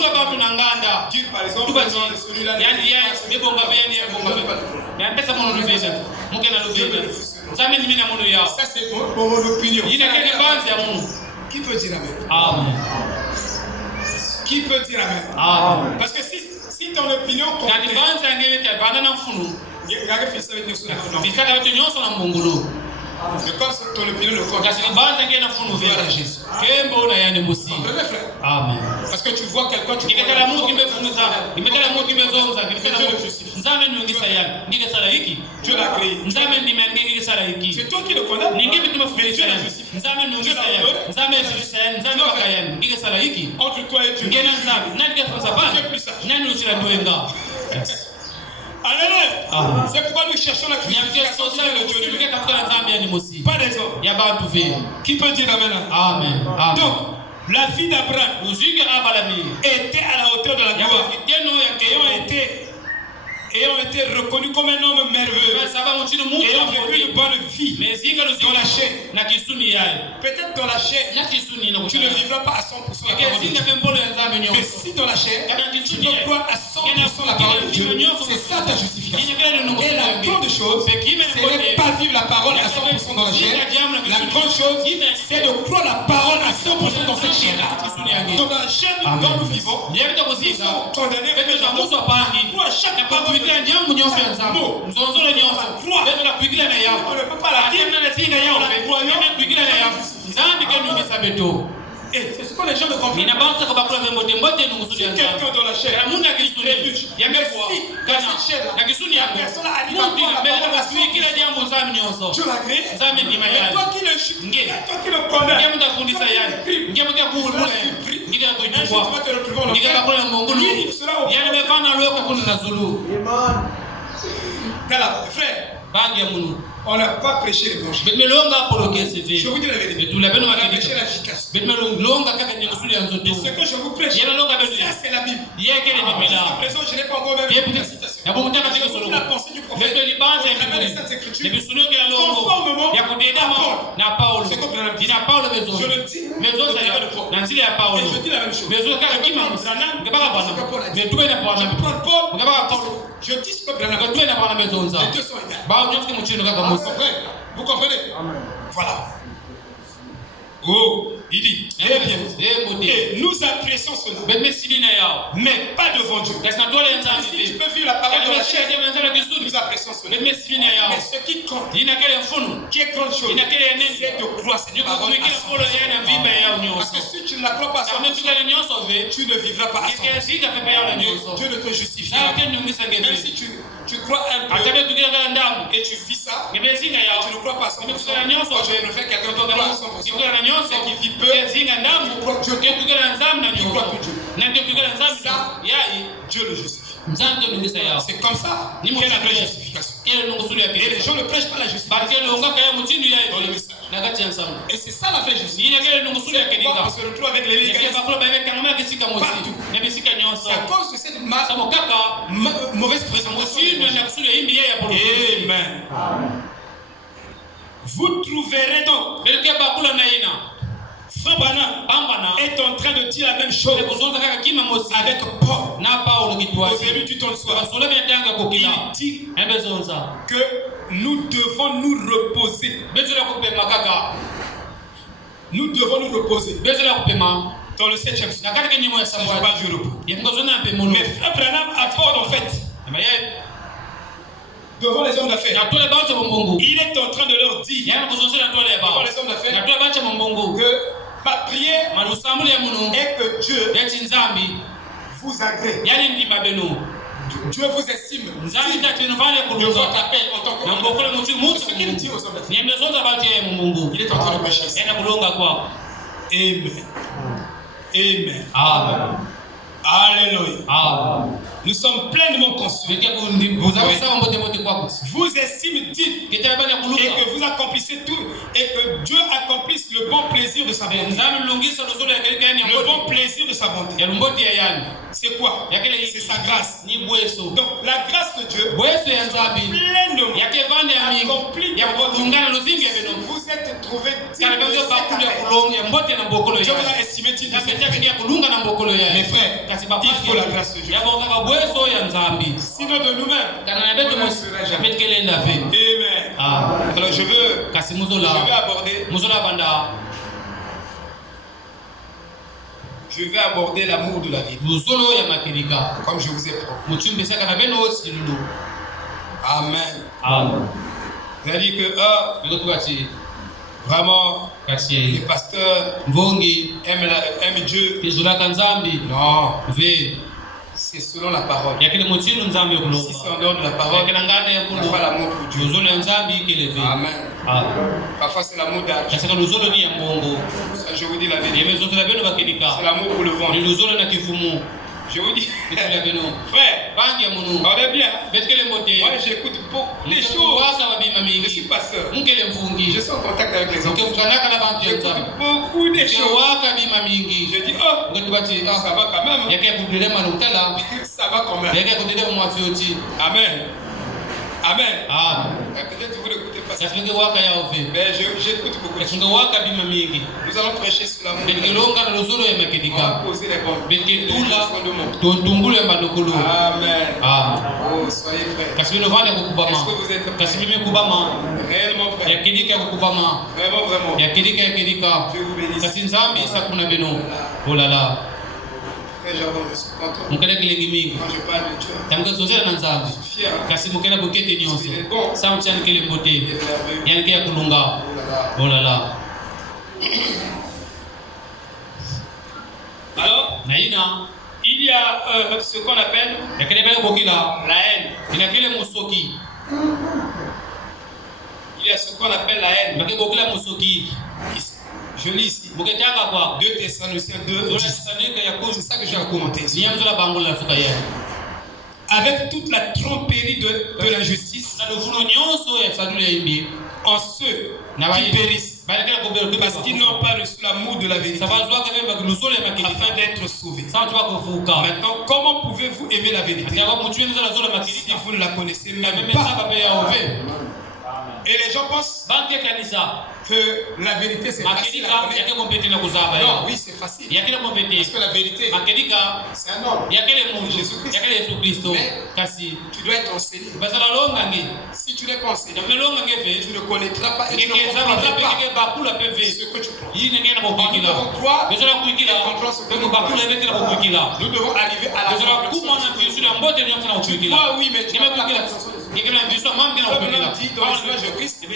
Dieu, par exemple, celui-là, ça c'est mon opinion. Qui peut dire amen? Qui peut dire amen? Parce que si ton opinion compte, mais comme ton opinion ne compte, gloire à Jésus. Amen. Parce que tu vois quelqu'un, tu vois Dieu l'a créé. C'est toi qui le condamnes. Mais Dieu l'a justifié. Entre toi et Dieu, qui est plus sage? Alléluia. C'est pourquoi nous cherchons la justification de Dieu. Pas des hommes. Qui peut dire amen? Donc, la vie d'Abraham était à la hauteur de la gloire, ayant été reconnu comme un homme merveilleux, ayant vécu une bonne vie dans la chair. Peut-être dans la chair, tu ne vivras pas à 100% la parole de Dieu. Mais si dans la chair, tu peux croire à 100% la parole de Dieu, c'est ça ta justification. Et la grande chose, ce n'est pas vivre la parole à 100% dans la chair. La grande chose, c'est de croire la parole à 100% dans cette chair-là. Donc dans la chair dont nous vivons, nous sommes condamnés à chaque parole. On ne peut pas la dire, c'est ce que les gens ne comprennent pas. Si quelqu'un dans la chair trébuche, mais si dans cette chair-là, la personne arrive à croire la parole à 100%, Dieu l'a créé. Mais toi qui le condamnes, toi qui le crimes, tu seras surpris. Un jour tu vas te retrouver en enfer. Lui, il sera au frère, on n'a pas prêché l'évangile. Je vous dis la vérité. On a prêché l'agitation. Et ce que je vous prêche, ça c'est la Bible. Jusqu'à présent, je n'ai pas encore même la citation. La pensée du prophète, les Saintes Écritures, conformément à Paul. C'est comme je le dis, et je dis la même chose. Je dis ce que Branham a dit. Les deux sont égales. Vous comprenez? Voilà. Oh, il dit, eh bien, et nous apprécions cela, mais pas devant Dieu. Si tu peux vivre la parole de la chair, nous apprécions cela. Mais ce qui compte, qui est grande chose, c'est de croire cette parole à 100%. Parce que si tu ne la crois pas à 100%, tu ne vivras pas à 100%. Dieu ne te justifiera pas. Même si tu crois un peu et tu vis ça, tu ne crois pas à 100%. Moi, je préfère quelqu'un qui croit à 100%, c'est qui vit peu, qui croit Dieu, qui croit que Dieu. Ça, Dieu le justifie. C'est comme ça qu'est la vraie justification. Et les gens ne prêchent pas la justification dans le message. Et c'est ça la vraie justification. On se retrouve avec les légalistes partout. C'est à cause de cette mauvaise présentation. Amen. Vous trouverez donc Frère Branham est en train de dire la même chose avec Paul. Au début du temps de soir, il dit que nous devons nous reposer. Nous devons nous reposer dans le 7e soir. Je parle du repos. Mais Frère Branham apporte en fait devant les hommes d'affaires. Il est en train de leur dire devant les hommes d'affaires que ma prière est que Dieu vous agrée Dieu vous estime de votre appel en tant que c'est ce qu'il dit aux hommes. Il est en train de prêcher. Amen. Amen. Alléluia. Nous sommes pleinement conscients. Vous estimez-t-il et que vous accomplissez tout et que Dieu accomplisse le bon plaisir de sa bonté. Le bon plaisir de sa bonté. C'est quoi? C'est sa grâce. Donc la grâce de Dieu pleinement accomplie dans votre vie. Vous êtes trouvé digne de cet appel. Dieu vous a estimé-t-il de cette paix? Mes frères, il faut la grâce de Dieu. Sinon de nous-mêmes, on ne serait jamais. Amen. Alors je vais aborder l'amour de la vie. Comme je vous ai promis. Amen. Vous avez dit que vraiment les pasteurs aiment Dieu. Non. C'est selon la parole. Si c'est en dehors de la parole, il n'y a pas l'amour pour Dieu. Amen. Parfois c'est l'amour d'argent. Ça, je vous dis la vérité. C'est l'amour pour le ventre. Je vous dis, frère, on est bien. Moi j'écoute beaucoup des choses. Je suis pasteur. Je suis en contact avec les enfants. J'écoute beaucoup des choses. Je dis, oh, ça va quand même. Ça va quand même. Amen. Amen. Peut-être vous n'écoutez pas ça. Mais j'écoute beaucoup de choses. Nous allons prêcher sur l'amour. On va poser les bonnes. Amen. Oh, soyez prêts. Est-ce que vous êtes prêts? Réellement prêts? Vraiment. Dieu vous bénisse. Oh là là. Je suis content. Quand je parle de Dieu, je suis fier. Oh là là. Alors, il y a ce qu'on appelle la haine. Il y a ce qu'on appelle la haine. Je lis ici. 2 Thessaloniciens 2, 10. C'est ça que j'ai à commenter ici. Avec toute la tromperie de l'injustice en ceux qui périssent parce qu'ils n'ont pas reçu l'amour de la vérité afin d'être sauvés. Maintenant, comment pouvez-vous aimer la vérité si vous ne la connaissez même pas? Et les gens pensent que la vérité c'est facile à connaître. Non, oui c'est facile. Parce que la vérité c'est un homme, Jésus-Christ. Mais tu dois être enseigné. Si tu n'es pas enseigné, tu ne connaîtras pas et tu ne comprendras pas ce que tu crois. Nous devons croire et comprendre ce que nous croyons. Nous devons arriver à la compréhension. Tu crois oui, mais tu n'as pas la compréhension. Dit dans l'histoire de Christ, le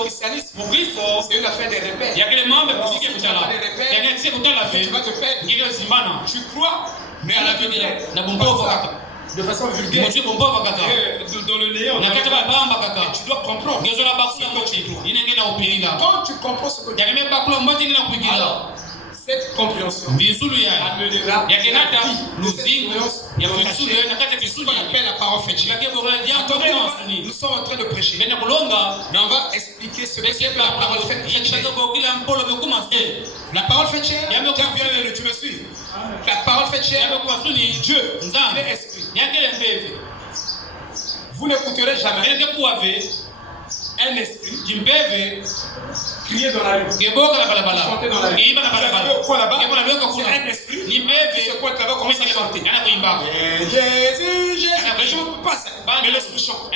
christianisme, c'est une affaire de repères. Si tu n'as pas de repères, tu vas te perdre. Tu crois, mais à la vérité, de façon vulgaire, dans le néant, et tu dois comprendre ce que tu crois. Quand tu comprends ce que tu crois, alors cette compréhension amènera ce qu'on appelle la parole fétiche. Nous sommes en train de prêcher, mais on va expliquer ce qu'est la parole fétiche. La parole fétiche, tu me suis? La parole fétiche, Dieu, il est esprit. Vous n'écouterez jamais un esprit crier dans la rue, chanter dans la rue. Quoi là-bas? C'est un esprit qui se pointe là-bas, commence à chanter. Jésus, Jésus. Les gens ne peuvent pas ça, mais l'esprit chante.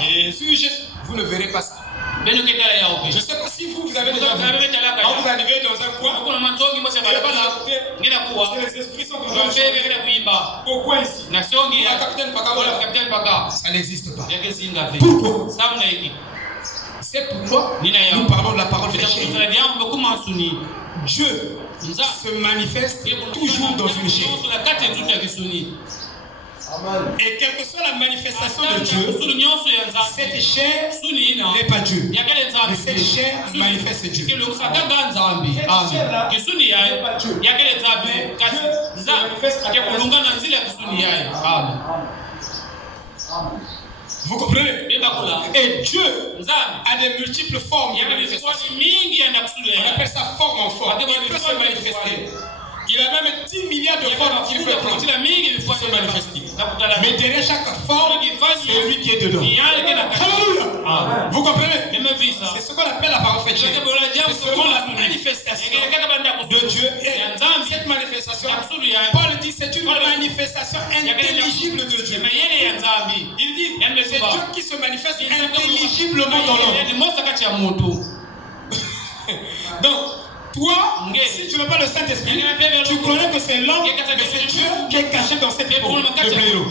Jésus, Jésus. Vous ne verrez pas ça. Je ne sais pas si vous avez déjà vu. Quand vous arrivez dans un coin, les esprits sont dans un coin. Au coin ici. Capitaine Paka. Ça n'existe pas. Pourquoi? C'est pourquoi nous parlons de la parole fétiche. Dieu se manifeste toujours dans une chair. Et quelle que soit la manifestation de Dieu, cette chair n'est pas Dieu. Mais cette chair manifeste Dieu. Vous comprenez? Et Dieu a des multiples formes de manifestation. On appelle ça forme en forme. Il peut se manifester. Il a même 10 milliards de formes qu'il peut prendre pour se manifester. Mais derrière chaque forme, c'est lui qui est dedans. Alléluia. Vous comprenez? C'est ce qu'on appelle la parole faite. C'est seulement la manifestation de Dieu. Et cette manifestation, Paul dit, c'est une manifestation intelligible de Dieu. Il dit, c'est Dieu qui se manifeste intelligiblement dans l'homme. Donc, toi, si tu n'as pas le Saint-Esprit, tu connais que c'est l'homme, mais c'est Dieu qui est caché dans cette époque de blaireau.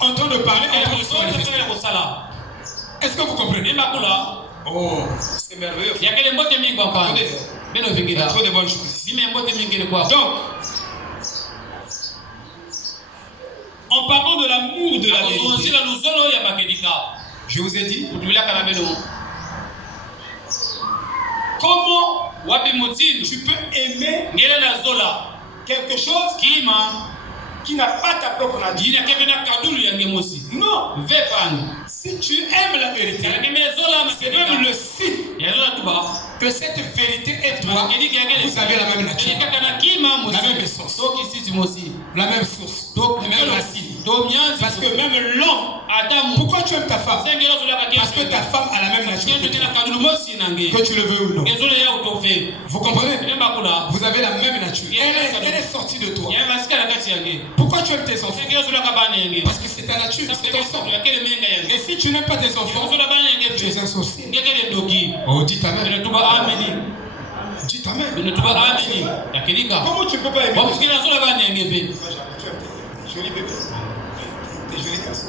En train de parler, en train de se manifester. Est-ce que vous comprenez? Oh, c'est merveilleux. Il y a trop de bonnes choses. Donc, en parlant de l'amour de la vérité, je vous ai dit, comment tu peux aimer quelque chose qui n'a pas ta propre nature. Non. Si tu aimes la vérité, c'est même le signe que cette vérité est toi. Vous avez la même nature, la même essence, la même source, la même racine. Parce que même l'homme, pourquoi tu aimes ta femme? Parce que ta femme a la même nature que tu le veux ou non. Vous comprenez? Vous avez la même nature. Elle est sortie de toi. Pourquoi tu aimes tes enfants? Parce que c'est ta nature, c'est ton sang. Et si tu n'aimes pas tes enfants, tu es un sorcier. Oh, dis ta mère. Dis ta mère. Comment tu peux pas aimer? Joli bébé. T'es joli garçon.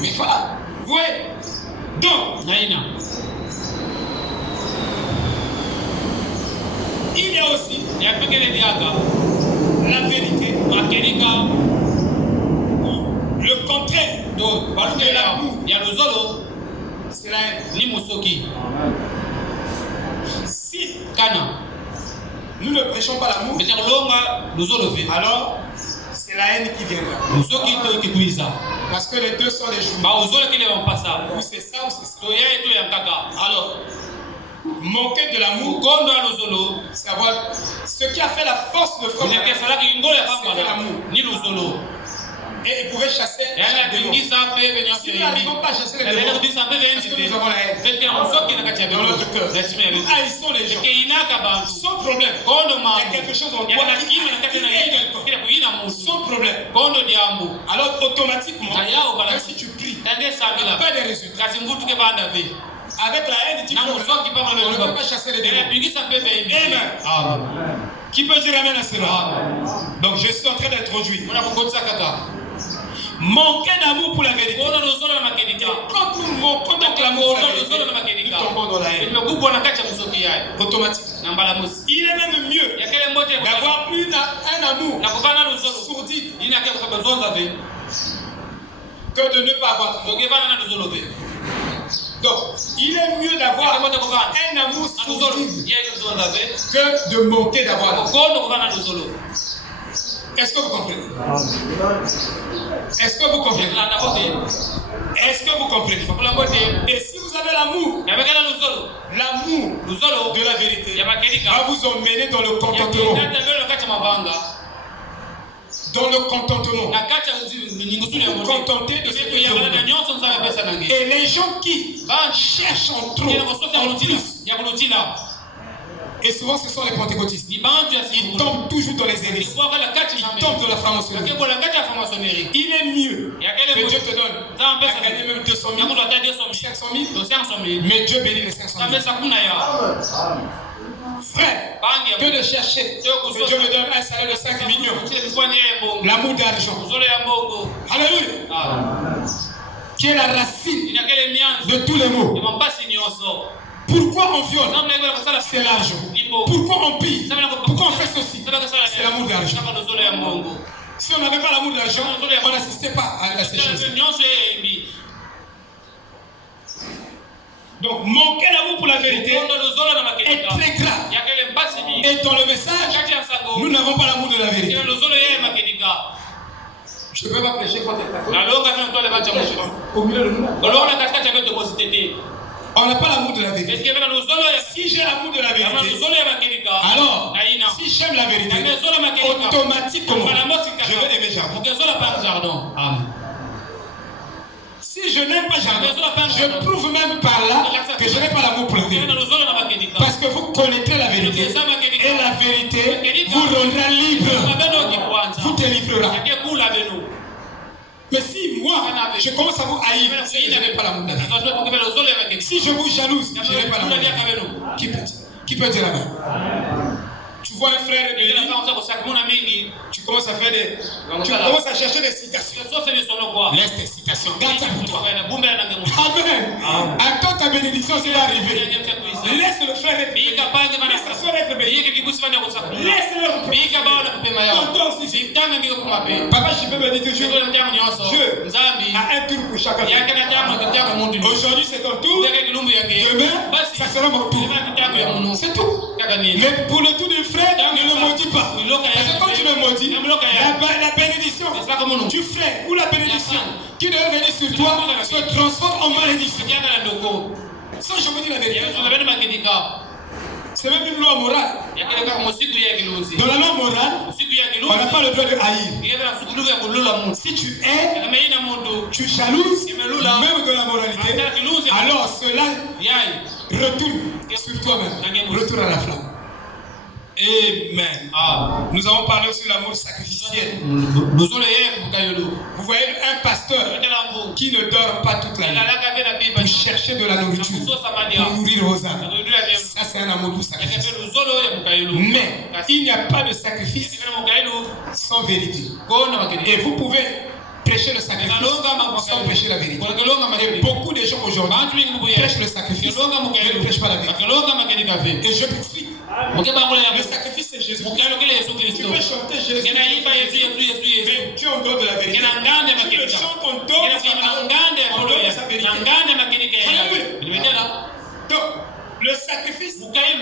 Mais voilà. Vous voyez? Donc, il y a aussi la vérité. Le contraire de l'amour, c'est la haine. Si nous ne prêchons pas l'amour, alors c'est la haine qui viendra. Parce que les deux sont les jumeaux. Ou c'est ça ou c'est ça. Alors, manquer de l'amour, c'est avoir ce qui a fait la force de Frère, c'était l'amour. Et ils pouvaient chasser les démons. Si nous n'arrivons pas à chasser les démons, parce que nous avons la haine dans notre cœur. Nous haïssons les gens. Sans problème. Il y a quelque chose en toi qui est quelqu'un. Sans problème. Alors automatiquement, même si tu pries, il n'y a pas de résultats. Avec la haine, tu on ne peut pas chasser les démons. Amen. Qui peut dire amen à cela? Donc je suis en train d'introduire. Manquer d'amour pour la vérité. Quand nous manquons d'amour pour la vérité, nous tombons dans la haine. Automatiquement. Il est même mieux d'avoir un amour sourdine que de ne pas avoir. Donc, il est mieux d'avoir un amour sourdine que de manquer d'avoir. Est-ce que vous comprenez? Est-ce que vous comprenez? Est-ce que vous comprenez? Et si vous avez l'amour de la vérité, va vous emmener dans le contentement. Dans le contentement. Vous contentez de ce que Dieu vous donne. Et les gens qui cherchent en trop, en plus, et souvent ce sont les pentecôtistes. Ils tombent toujours dans les hérésies. Ils tombent dans la franc-maçonnerie. Il est mieux que Dieu te donne à gagner même 200 000, 500 000, mais Dieu bénit les 500 000. Frère, que de chercher que Dieu me donne un salaire de 5 millions. L'amour d'argent. Alléluia. Qui est la racine de tous les maux. Pourquoi on viole? C'est l'argent. Pourquoi on pille? Pourquoi on fait ceci? C'est l'amour d'argent. Si on n'avait pas l'amour de l'argent, on n'assistait pas à ces choses. Donc, manquer l'amour pour la vérité est très grave. Et dans le message, nous n'avons pas l'amour de la vérité. Je ne peux pas prêcher contre on n'a pas l'amour de la vérité. Si j'ai l'amour de la vérité, alors, si j'aime la vérité, automatiquement, je vais aimer Jardin. Amen. Si je n'aime pas Jardin, je prouve même par là que je n'ai pas l'amour pour la vérité. Parce que vous connaîtrez la vérité. Et la vérité vous rendra libre. Vous délivrera. Mais si moi, je commence à vous haïr, je n'ai pas l'amour de la vérité. Si je vous jalouse, je n'ai pas l'amour de la vérité. Qui peut dire amen? Tu vois un frère de l'île, tu commences à faire des... Tu commences à chercher des citations. Laisse tes citations, garde ça pour toi. Amen. Attends ta bénédiction, c'est arrivé. Laisse le frère être béni. Laisse sa soeur être béni. Laisse-le reposer. Papa, je peux me dire que Dieu a un tour pour chacun. Aujourd'hui, c'est ton tour. Demain, ça sera mon tour. C'est tout. Mais pour le tour du frère, ne le maudis pas. Parce que quand tu le maudis, la bénédiction du frère ou la bénédiction qui devait venir sur toi se transforme en malédiction. Ça, je vous dis la vérité. C'est même une loi morale. Dans la loi morale, on n'a pas le droit de haïr. Si tu hais, tu jalouses, même dans la moralité, alors cela retourne sur toi-même. Retourne à la flamme. Amen. Nous avons parlé sur l'amour sacrificiel. Vous voyez un pasteur qui ne dort pas toute la nuit pour chercher de la nourriture, pour nourrir aux âmes. Ça, c'est un amour pour sacrifice. Mais il n'y a pas de sacrifice sans vérité. Et vous pouvez prêcher le sacrifice sans prêcher la vérité. Et beaucoup de gens aujourd'hui prêchent le sacrifice mais ne prêchent pas la vérité. Et je t'explique. Le sacrifice c'est Jésus. Tu peux chanter Jésus. Mais tu es en dehors de la vérité. Tu le chantes en dehors de sa vérité. Alléluia. Donc, le sacrifice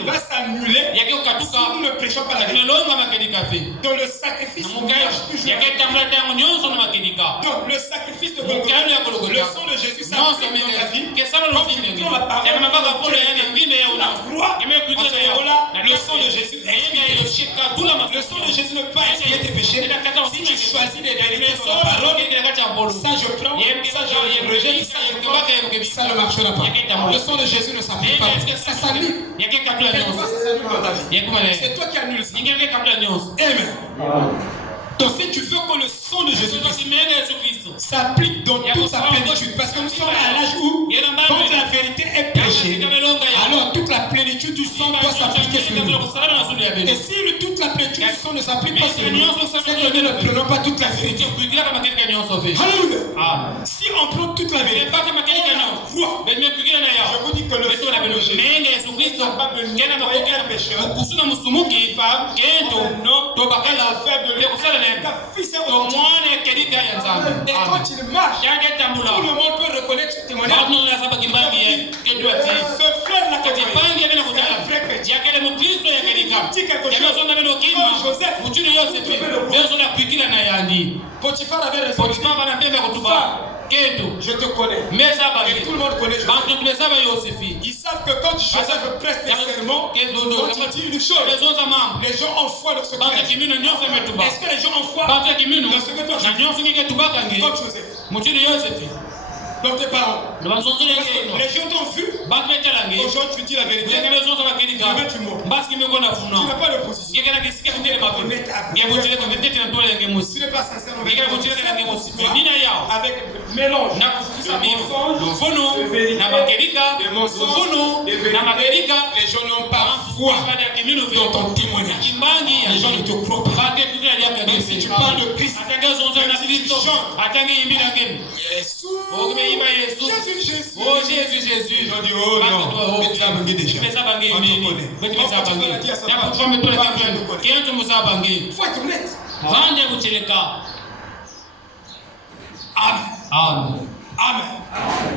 va s'annuler si nous ne prêchons pas la vérité. Donc le sacrifice marche toujours. Donc le sacrifice de Golgotha, le sang de Jésus s'applique dans ta vie. Quand tu prends la parole, la croix, le sang de Jésus expie tes péchés. Le sang de Jésus ne peut pas expier tes péchés. Si tu choisis les vérités sur la parole, ça je prends, ça je rejette, ça ne marchera pas. Le sang de Jésus ne s'applique pas. Ça s'annule. C'est toi qui annules ça. Amen. Donc si tu veux que le sang de Jésus s'applique dans toute sa plénitude, parce que nous sommes à l'âge où, quand la vérité est prêchée, alors toute la plénitude du sang doit s'appliquer sur nous. Et si toute la plénitude du sang ne s'applique pas sur nous, c'est que nous ne prenons pas toute la vérité. Alléluia. Si on prend toute la vérité, je vous dis que le sang de Jésus n'a pas besoin d'un pécheur, une femme, un homme, un faible, et quand il marche, tout le monde peut reconnaître ce témoignage. Ce frère-là, c'est un vrai chrétien. Il dit quelque chose comme Joseph. Potiphar avait raison. Je te connais. Et tout le monde connaît Joseph. Ils savent que quand Joseph presse des sermons, quand il dit une chose, les gens ont foi dans ce qu'il dit. Est-ce que les gens ont foi dans ce que toi tu dis? Comme Joseph. Dans tes paroles. Parce que les gens t'ont vu. Aujourd'hui tu dis la vérité. Demain tu mens. Tu n'as pas de position. Tu n'es pas honnête avec. Tu n'es pas sincère avec mélange de mensonges, de vérité, de mensonges, de vérité. Les gens n'ont pas foi dans ton témoignage. Les gens ne te croient pas. Même si tu parles de Christ, même si tu chantes, Jésus. Oh Jésus. Ils ont dit, oh non, mais tu as bangué déjà. On te connaît. Il faut être honnête. Vanja kucheleka. Amen. Amen. Amen.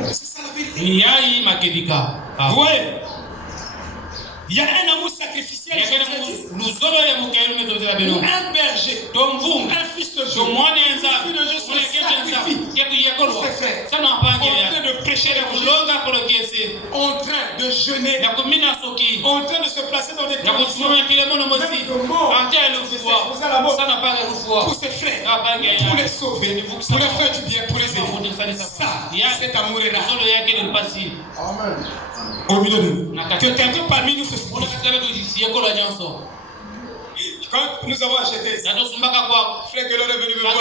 C'est ça la vérité. Yai makedika. Vous voyez, il y a un amour sacrificiel. Un berger, un fils de Dieu, en train de prêcher l'évangile, en train de jeûner, en train de se placer dans des conditions, même de mort, pour ses frères, pour les sauver, pour les faire du bien, pour les aider. Ça, cet amour est là. Amen. Au milieu de nous. Que quelqu'un parmi nous se souvienne. Quand nous avons acheté ça, frère Gelor est venu me voir.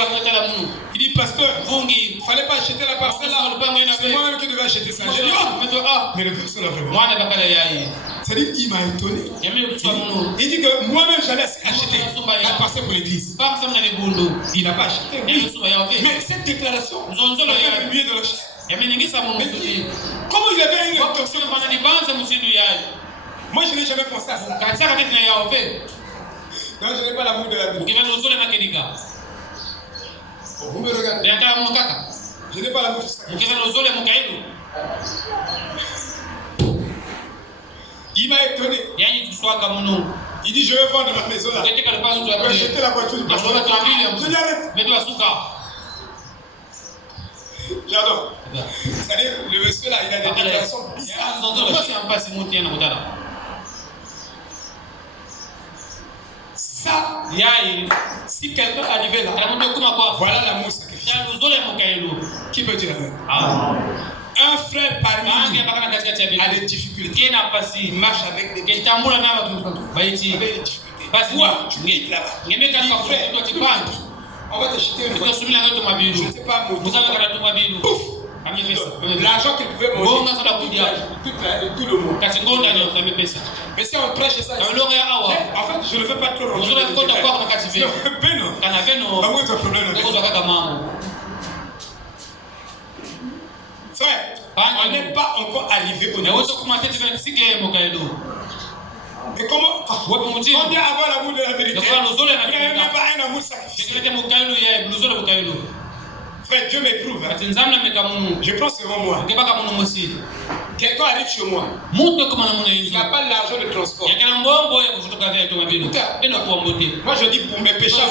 Il dit, pasteur, il ne fallait pas acheter la parcelle là. C'est moi-même qui devais acheter ça. J'ai dit, mais le personne a vraiment. C'est-à-dire, il m'a étonné. Il dit que moi-même j'allais acheter la parcelle pour l'église. Il n'a pas acheté, oui. Mais cette déclaration, on a fait le mieux de la chair. Comment il avait une intention? Moi je n'ai jamais pensé à ça. Non, je n'ai pas l'amour de la vie. Vous me regardez. Je n'ai pas l'amour de ça. Il m'a étonné. Il dit je vais vendre ma maison là. Je vais jeter la voiture. Je lui arrête. J'adore. C'est-à-dire, le monsieur là, il a des déclarations bizarres. Ça, si quelqu'un arrivait là, voilà l'amour sacrificiel. Qui peut dire amen? Un frère parmi nous a des difficultés. Il marche avec des difficultés. Pourquoi tu quittes là-bas? On va te jeter une fois. Je ne sais pas, pouf! L'argent qu'il pouvait manger tout le monde. Mais si on prêche ça, en fait, je ne veux pas trop rentrer. Frère, on n'est pas encore arrivé au niveau. Et comment bien avoir l'amour de la vérité? Il n'y a même pas un amour sacrificiel. Frère, Dieu m'éprouve. Je prends selon moi. Quelqu'un arrive chez moi. Il n'a pas l'argent de transport. Moi je dis pour mes péchés, je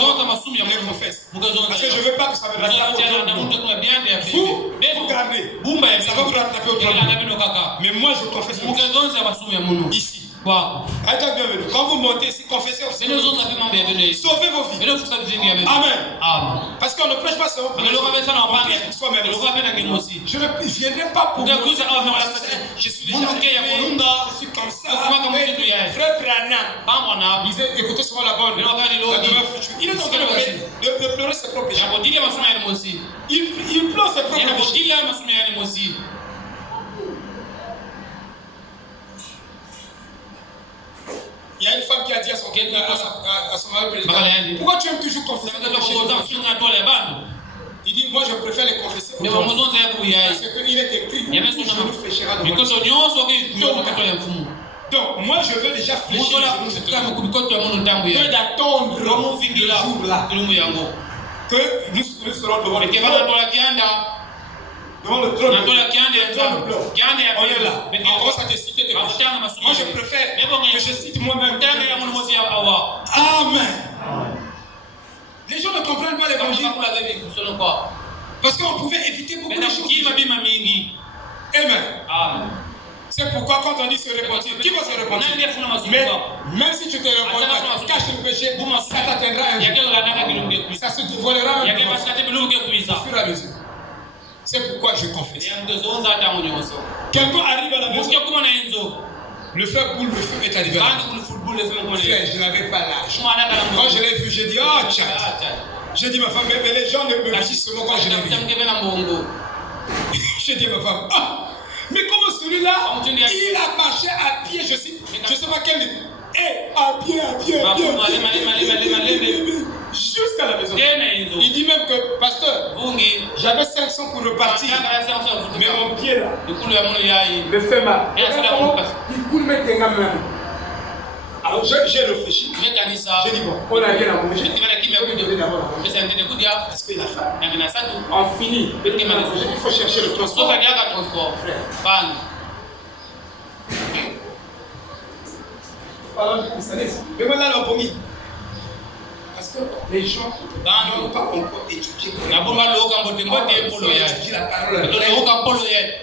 les confesse. Parce que je ne veux pas que ça me rattrape au vous gardez. Ça va vous rattraper au trône. Mais moi je confesse ici. Quand vous montez ici, confessez aussi. Sauvez vos vies. Amen. Parce qu'on ne prêche pas seulement pour les autres. On prêche pour soi-même. Je ne viendrai pas pour vous. Je suis déjà arrivé. Je suis comme ça. Frère Branham disait, écoutez souvent la bande. Il est en train de pleurer ses propres péchés. Il pleure ses propres péchés. Il y a une femme qui a dit à son mari président, pourquoi tu aimes toujours confesser tes péchés? Il dit, moi je préfère les confesser parce qu'il est écrit, je nous fléchira devant. Donc moi je veux déjà fléchir les genoux que d'attendre le jour-là que nous serons devant le trône. Devant le trône. On est là. On commence à te citer tes péchés. Moi je préfère que je cite moi-même. Amen. Les gens ne comprennent pas l'évangile. Parce qu'on pouvait éviter beaucoup de choses. Amen. C'est pourquoi quand on dit se repentir, qui va se repentir? Mais même si tu te repens, cache le péché, ça t'atteindra un jour. Ça se dévoilera un jour. Au fur et à mesure. C'est pourquoi je confesse. Quelqu'un arrive à la maison. Le frère Boule, le feu est arrivé. Je n'avais pas l'âge. Quand je l'ai vu, j'ai dit, oh tchad. J'ai dit, ma femme, mais les gens ne me visent seulement quand je l'ai vu. J'ai dit à ma femme, ah, mais comment celui-là, il a marché à pied, je sais pas quel. À pied. Jusqu'à la maison. Il dit même que, pasteur, j'avais 500 pour repartir. Mais mon pied là me fait mal. Il coule mes tengas même. J'ai réfléchi. J'ai dit bon, on a rien à manger. Parce que la femme, on finit. Il faut chercher le transport. Frère. Mais voilà le premier. Parce que les gens n'ont pas encore étudié la parole.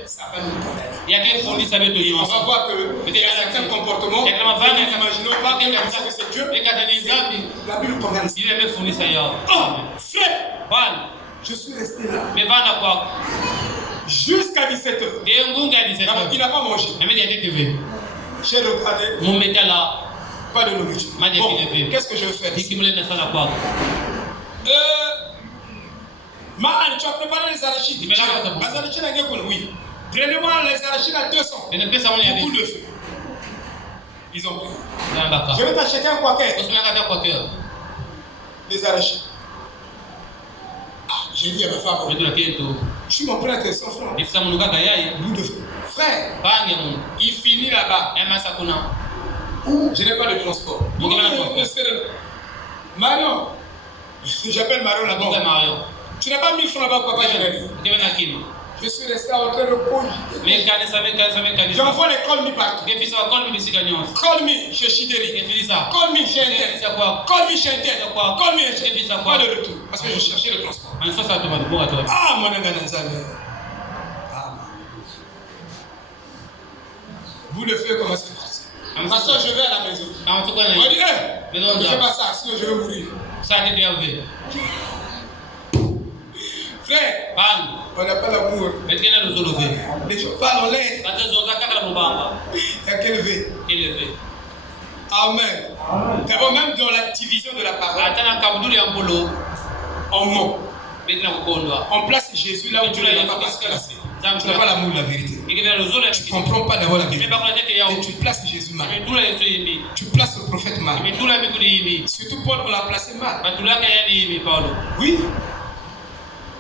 Ça va nous condamner. On va voir que il y a certains comportements que nous n'imaginons pas que c'est Dieu. La Bible condamne. Oh, frère, je suis resté là jusqu'à 17h. Il n'a pas mangé. J'ai regardé. Pas de nourriture. Bon, qu'est-ce que je vais faire ici? Man, tu as préparé les arachides. Les arachides à Gekon, oui. Prenez-moi les arachides à 200. Beaucoup de feu. Ils ont pris. Je vais t'acheter un quaker. Les arachides. Ah, j'ai dit à ma femme. Je suis mon prêtre, 100 francs. Bout de feu. Frère, il finit là-bas. Je n'ai pas de transport. Marion, j'appelle Marion là-bas. Tu n'as pas 1000 francs là-bas, papa. Je suis resté en train de cogiter. J'envoie les call me partout. Call me chez Chideri. Call me chez Intel. Call me chez Intel. Call me chez Intel. Pas de retour. Parce que je cherchais le transport. Ah, mon Ngananzame. Vous le faites comment c'est parti. Pasteur, je vais à la maison. On dit, ne fais pas ça, sinon je vais mourir. Frère, on n'a pas l'amour. Les gens parlent en l'air. Il y a qu'elle veut. Amen. D'abord, même dans la division de la parole, on ment. On place Jésus là où Dieu ne l'a pas placé. Tu n'as pas l'amour de la vérité. Tu ne comprends pas d'abord la vérité. Et tu places Jésus mal. Tu places le prophète mal. Surtout Paul, on l'a placé mal. Oui.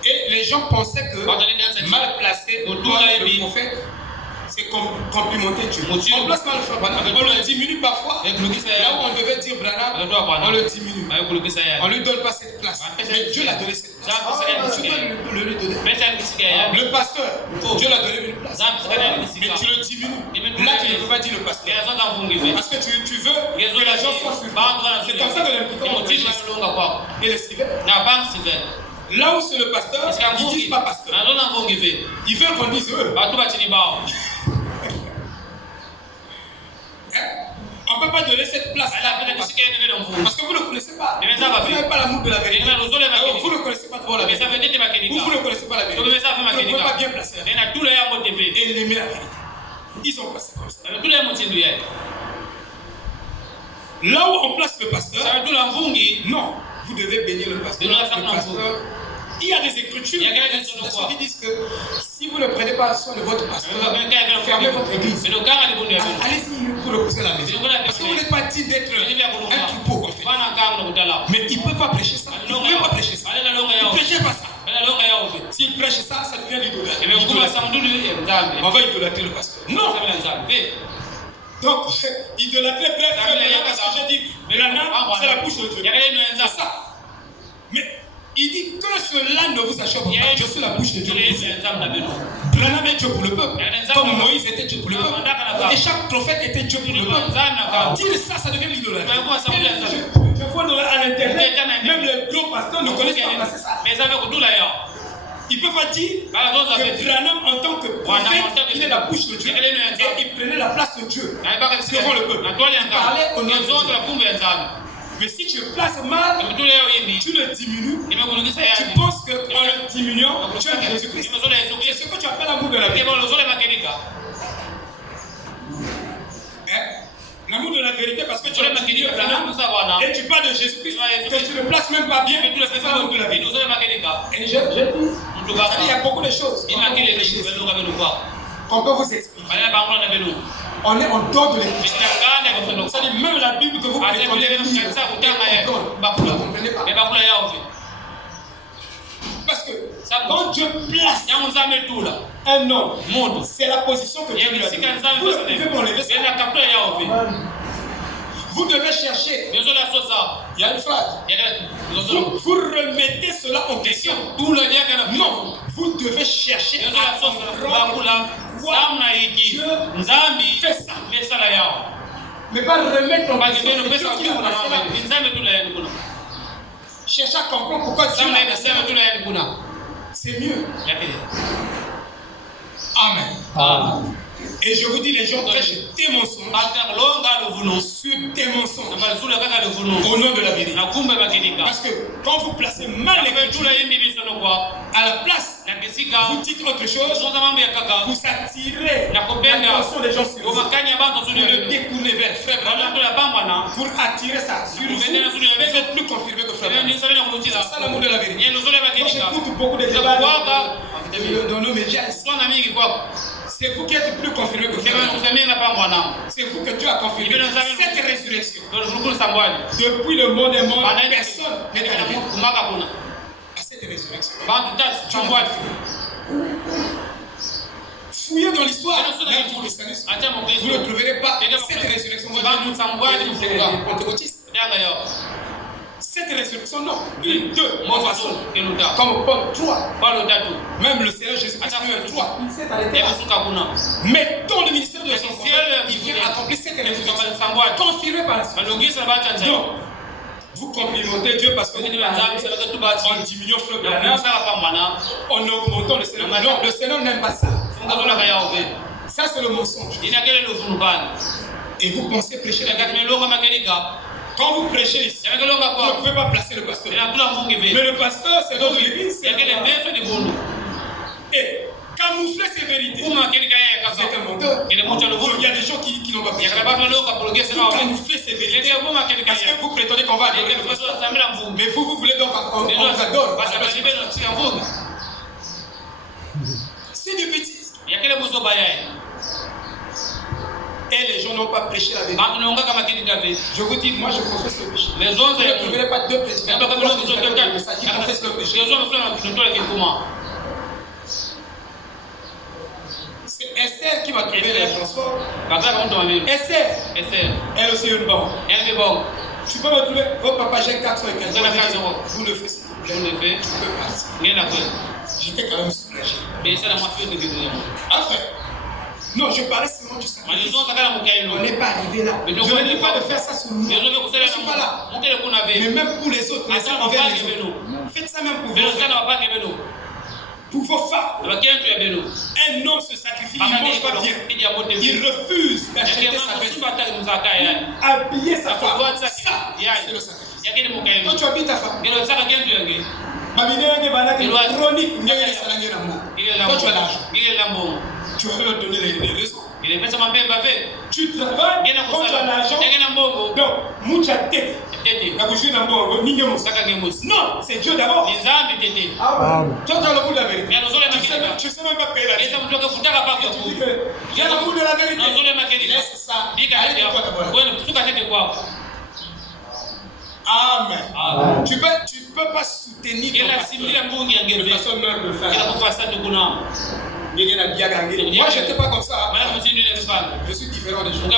Et les gens pensaient que mal placé le prophète, c'est complimenter Dieu. On place mal le prophète. On le diminue parfois. Là où on devait dire Branham, on le diminue. On ne lui donne pas cette place. Mais Dieu l'a donné cette place. Tu peux lui donner. Le pasteur, Dieu l'a donné une place. Mais tu le diminues. Là, tu ne peux pas dire le pasteur. Parce que tu veux que les gens soient suivis. C'est comme ça que l'implication. Et le Steven. Là où c'est le pasteur, ils ne disent pas pasteur. Ils veulent qu'on dise eux. On ne peut pas donner cette place-là. Parce que vous ne connaissez pas. Vous n'avez pas l'amour de la vérité. Vous ne connaissez pas la vérité. Vous ne connaissez pas la vérité. Vous ne pouvez pas bien placer la vérité. Et l'aimer la vérité. Ils ont placé comme ça. Là où on place le pasteur, non, vous devez bénir le pasteur. Il y a des écritures qui disent que si vous ne prenez pas soin de votre pasteur, fermez votre église. Allez-y pour le pousser à la maison. Parce que vous n'êtes pas dit d'être un troupeau en fait. Mais il ne peut pas prêcher ça. Il ne peut pas prêcher ça. Il ne prêchait pas ça. S'il prêche ça, ça devient l'idolâtrie. On va idolâtrer le pasteur. Non. Donc, idolâtrer parce que j'ai dit, c'est la bouche de Dieu. C'est ça. Mais il dit que cela ne vous achoppe pas. Je suis la bouche de Dieu. Branham est Dieu pour le peuple. Comme Moïse était Dieu pour le peuple. Et chaque prophète était Dieu pour le peuple. Dire ça, ça devient l'idolâtrie. Je vois à l'internet, même les gros pasteurs ne connaissent pas ça. Ils peuvent pas dire que Branham en tant que prophète, il est la bouche de Dieu. Et il prenait la place de Dieu devant le peuple. Il parlait au nom de Dieu. Mais si tu le places mal, tu le diminues, tu penses qu'en le diminuant, tu as Jésus-Christ. C'est ce que tu appelles l'amour de la vérité. L'amour de la vérité parce que tu le diminues et tu parles de Jésus-Christ que tu ne le places même pas bien, c'est l'amour de la vérité. Et j'ai dit, il y a beaucoup de choses qu'on peut vous expliquer. On est en dehors de l'église. C'est-à-dire même la Bible que vous prétendez lire, vous ne comprenez pas. Parce que quand Dieu place un homme, c'est la position que Dieu lui a donnée. Vous ne pouvez m'enlever ça. Vous devez chercher. Il y a une phrase. Vous remettez cela en question. Non, vous devez chercher à comprendre pourquoi Dieu fait ça. Mais pas remettre en question. Chercher à comprendre pourquoi Dieu l'a fait. C'est mieux. Amen. Et je vous dis, les gens prêchent des mensonges sur des mensonges au nom de la vérité. Parce que quand vous placez mal l'écriture à la place, vous dites autre chose, vous attirez l'attention des gens sur vous. Vous le détournez vers frère pour attirer ça sur vous. Vous êtes plus confirmé que frère. C'est ça l'amour de la vérité. Moi j'écoute beaucoup de débats dans nos médias. C'est vous qui êtes plus confirmé que frère. C'est vous que Dieu a confirmé cette résurrection. Depuis le monde est mort, personne n'est arrivé à cette résurrection. Fouillez dans l'histoire, même pour le salut, vous ne trouverez pas cette résurrection. Cette résurrection, non. Une, deux, façon. Comme Paul, trois. Même le Seigneur Jésus-Christ, trois. Il s'est arrêté là. Mais dans le ministère de son prophète, il vient accomplir cette résurrection. Confirmé par la suite. Donc, vous complimentez Dieu parce que en diminuant Frère Branham, en augmentant le Seigneur. Non, le Seigneur n'aime pas ça. Ça, c'est le mensonge. Et vous pensez prêcher la vérité. Quand vous prêchez ici, vous ne pouvez pas placer le pasteur. Mais le pasteur, c'est dans l'église. Et camoufler ces vérités. Vous êtes un menteur. Il y a des gens qui n'ont pas prêché. Vous camouflez ces vérités. Parce que vous prétendez qu'on va adorer le pasteur. Mais vous voulez donc qu'on vous adore. C'est des bêtises. Et les gens n'ont pas prêché la vérité. Je vous dis, moi je confesse le péché. Vous ne trouverez pas deux prédicateurs qui confessent le péché. C'est Esther qui va trouver les transports. Esther, elle aussi une banque. Tu peux me trouver, oh papa, j'ai 400 et quelques. Vous le faites s'il vous plaît. Tu peux partir. J'étais quand même soulagé. Enfin. Non, je parlais seulement du sacrifice. On n'est pas arrivé là. Je ne dis pas de faire ça sur nous. Je ne suis pas là. Mais même pour les autres, les uns envers les autres. Faites ça même pour vos frères. Pour vos femmes. Un homme se sacrifie, il ne mange pas bien. Il refuse d'acheter sa veste. Habiller sa femme. Ça, c'est le sacrifice. Quand tu habilles ta femme, quand tu as l'argent, tu vas leur donner les raisons. Tu travailles quand tu as l'argent. Donc, mucha tête. Non, c'est Dieu d'abord. Toi, tu as le goût de la vérité. Tu ne sais même pas payer la dette. Tu dis que j'ai le goût de la vérité. Laisse ça. Arrête-toi d'abord. Amen. Tu peux pas soutenir ton pasteur. Personne ne peut le faire. Moi, je n'étais pas comme ça. Je suis différent des gens.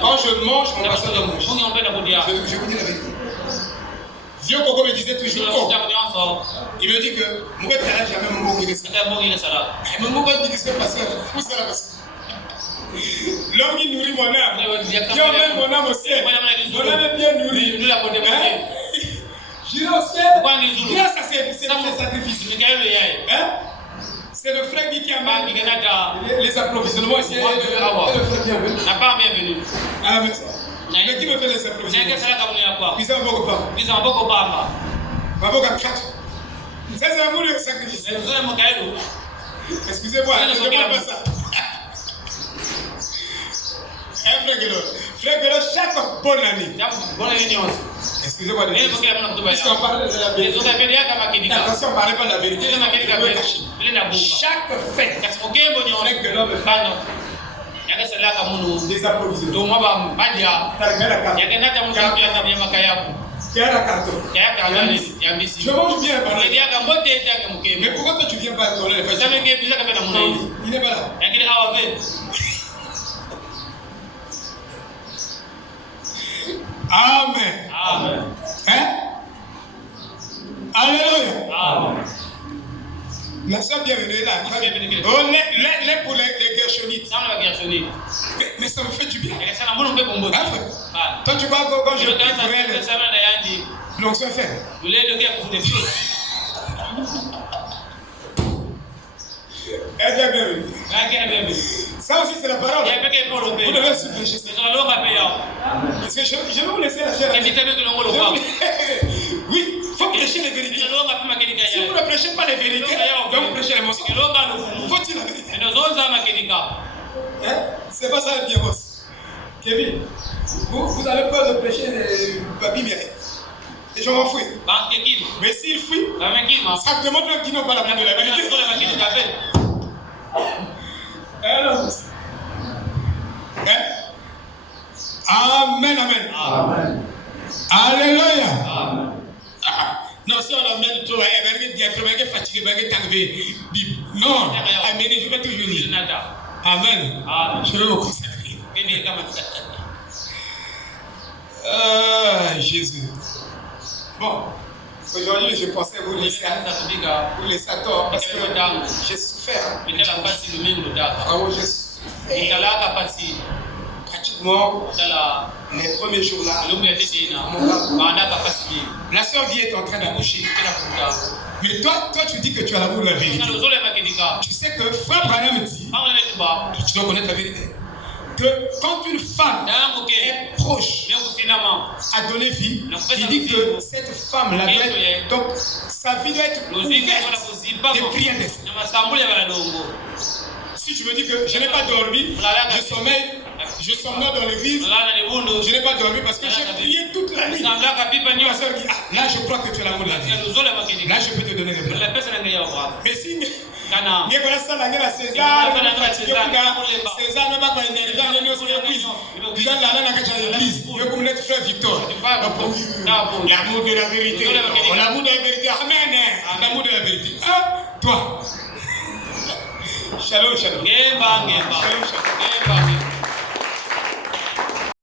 Quand je mange, mon pasteur ne mange. Je vous dis la vérité. Vieux Coco me disait toujours, oh, il me dit que mon père n'a jamais mon mot qui reste. Mon mot qui reste parce que où c'est la personne? L'homme qui nourrit mon âme, qui emmène mon âme au ciel. Mon âme est bien nourrie. J'irai au ciel grâce à ces sacrifices. C'est le frère qui amène les approvisionnements ici. Et le frère bienvenu. Ah, mais ça. Mais qui me fait les approvisionnements? Ils ont beaucoup pas. Ça, c'est l'amour du sacrifice. Excusez-moi, je ne demande pas ça. Frère Guélo, chaque bonne année. Excusez-moi de dire. Puisqu'on parle de la vérité. Attention, on ne parle pas de la vérité. Chaque fête, frère Guélo me fait des approvisionnements. Je mange bien. Mais pourquoi tu ne viens pas donner les fêtes? Il n'est pas là. Amen. Amen. Hein? Alléluia. Amen. La sœur bienvenue là. Oh, les pour les Gershonites. Mais ça me fait du bien. Hein, frère? Toi, tu vois quand je prie pour elle, l'onction fait. Elle est bienvenue. Ça aussi, c'est la parole. Vous devez souffler. Parce que je vais vous laisser la chair. Oui, il faut prêcher les vérités. Si vous ne prêchez pas les vérités, vous prêchez les mensonges. Faut-il la vérité? Hein? C'est pas ça le bien, boss. Kevin, vous avez peur de prêcher la Bible. Les gens vont fuir. Mais s'ils fuient, ça demande même qu'ils n'ont pas la parole de la vérité. Amen, amen. Amen. Alléluia. Amen. Non, si on amène trop, elle va fatigué, elle va t'enlever Bible. Non, amenez, je vais toujours lire. Amen. Je vais me consacrer. Jésus. Bon, aujourd'hui, je pensais vous laisser à tort parce que j'ai souffert. Vraiment, j'ai souffert. Pratiquement les premiers jours là, la sœur Guy est en train d'accoucher. Mais toi, tu dis que tu as l'amour de la vérité. Tu sais que Frère Branham dit, tu dois connaître la vérité, que quand une femme est proche à donner vie, il dit que cette femme là, donc sa vie doit être ouverte des prières d'esprit. Si tu me dis que je n'ai pas dormi, je sommeille dans l'église, je n'ai pas dormi parce que j'ai prié toute la nuit. La sœur dit, là je crois que tu as l'amour de la vie. Là je peux te donner des plans. Mais si César n'a pas énervé dans l'église. Déjà là dans l'église, il faut être frère Victor. L'amour de la vérité. L'amour de la vérité. Amen. L'amour de la vérité. Toi. Shalom, shalom. Shalom, shalom.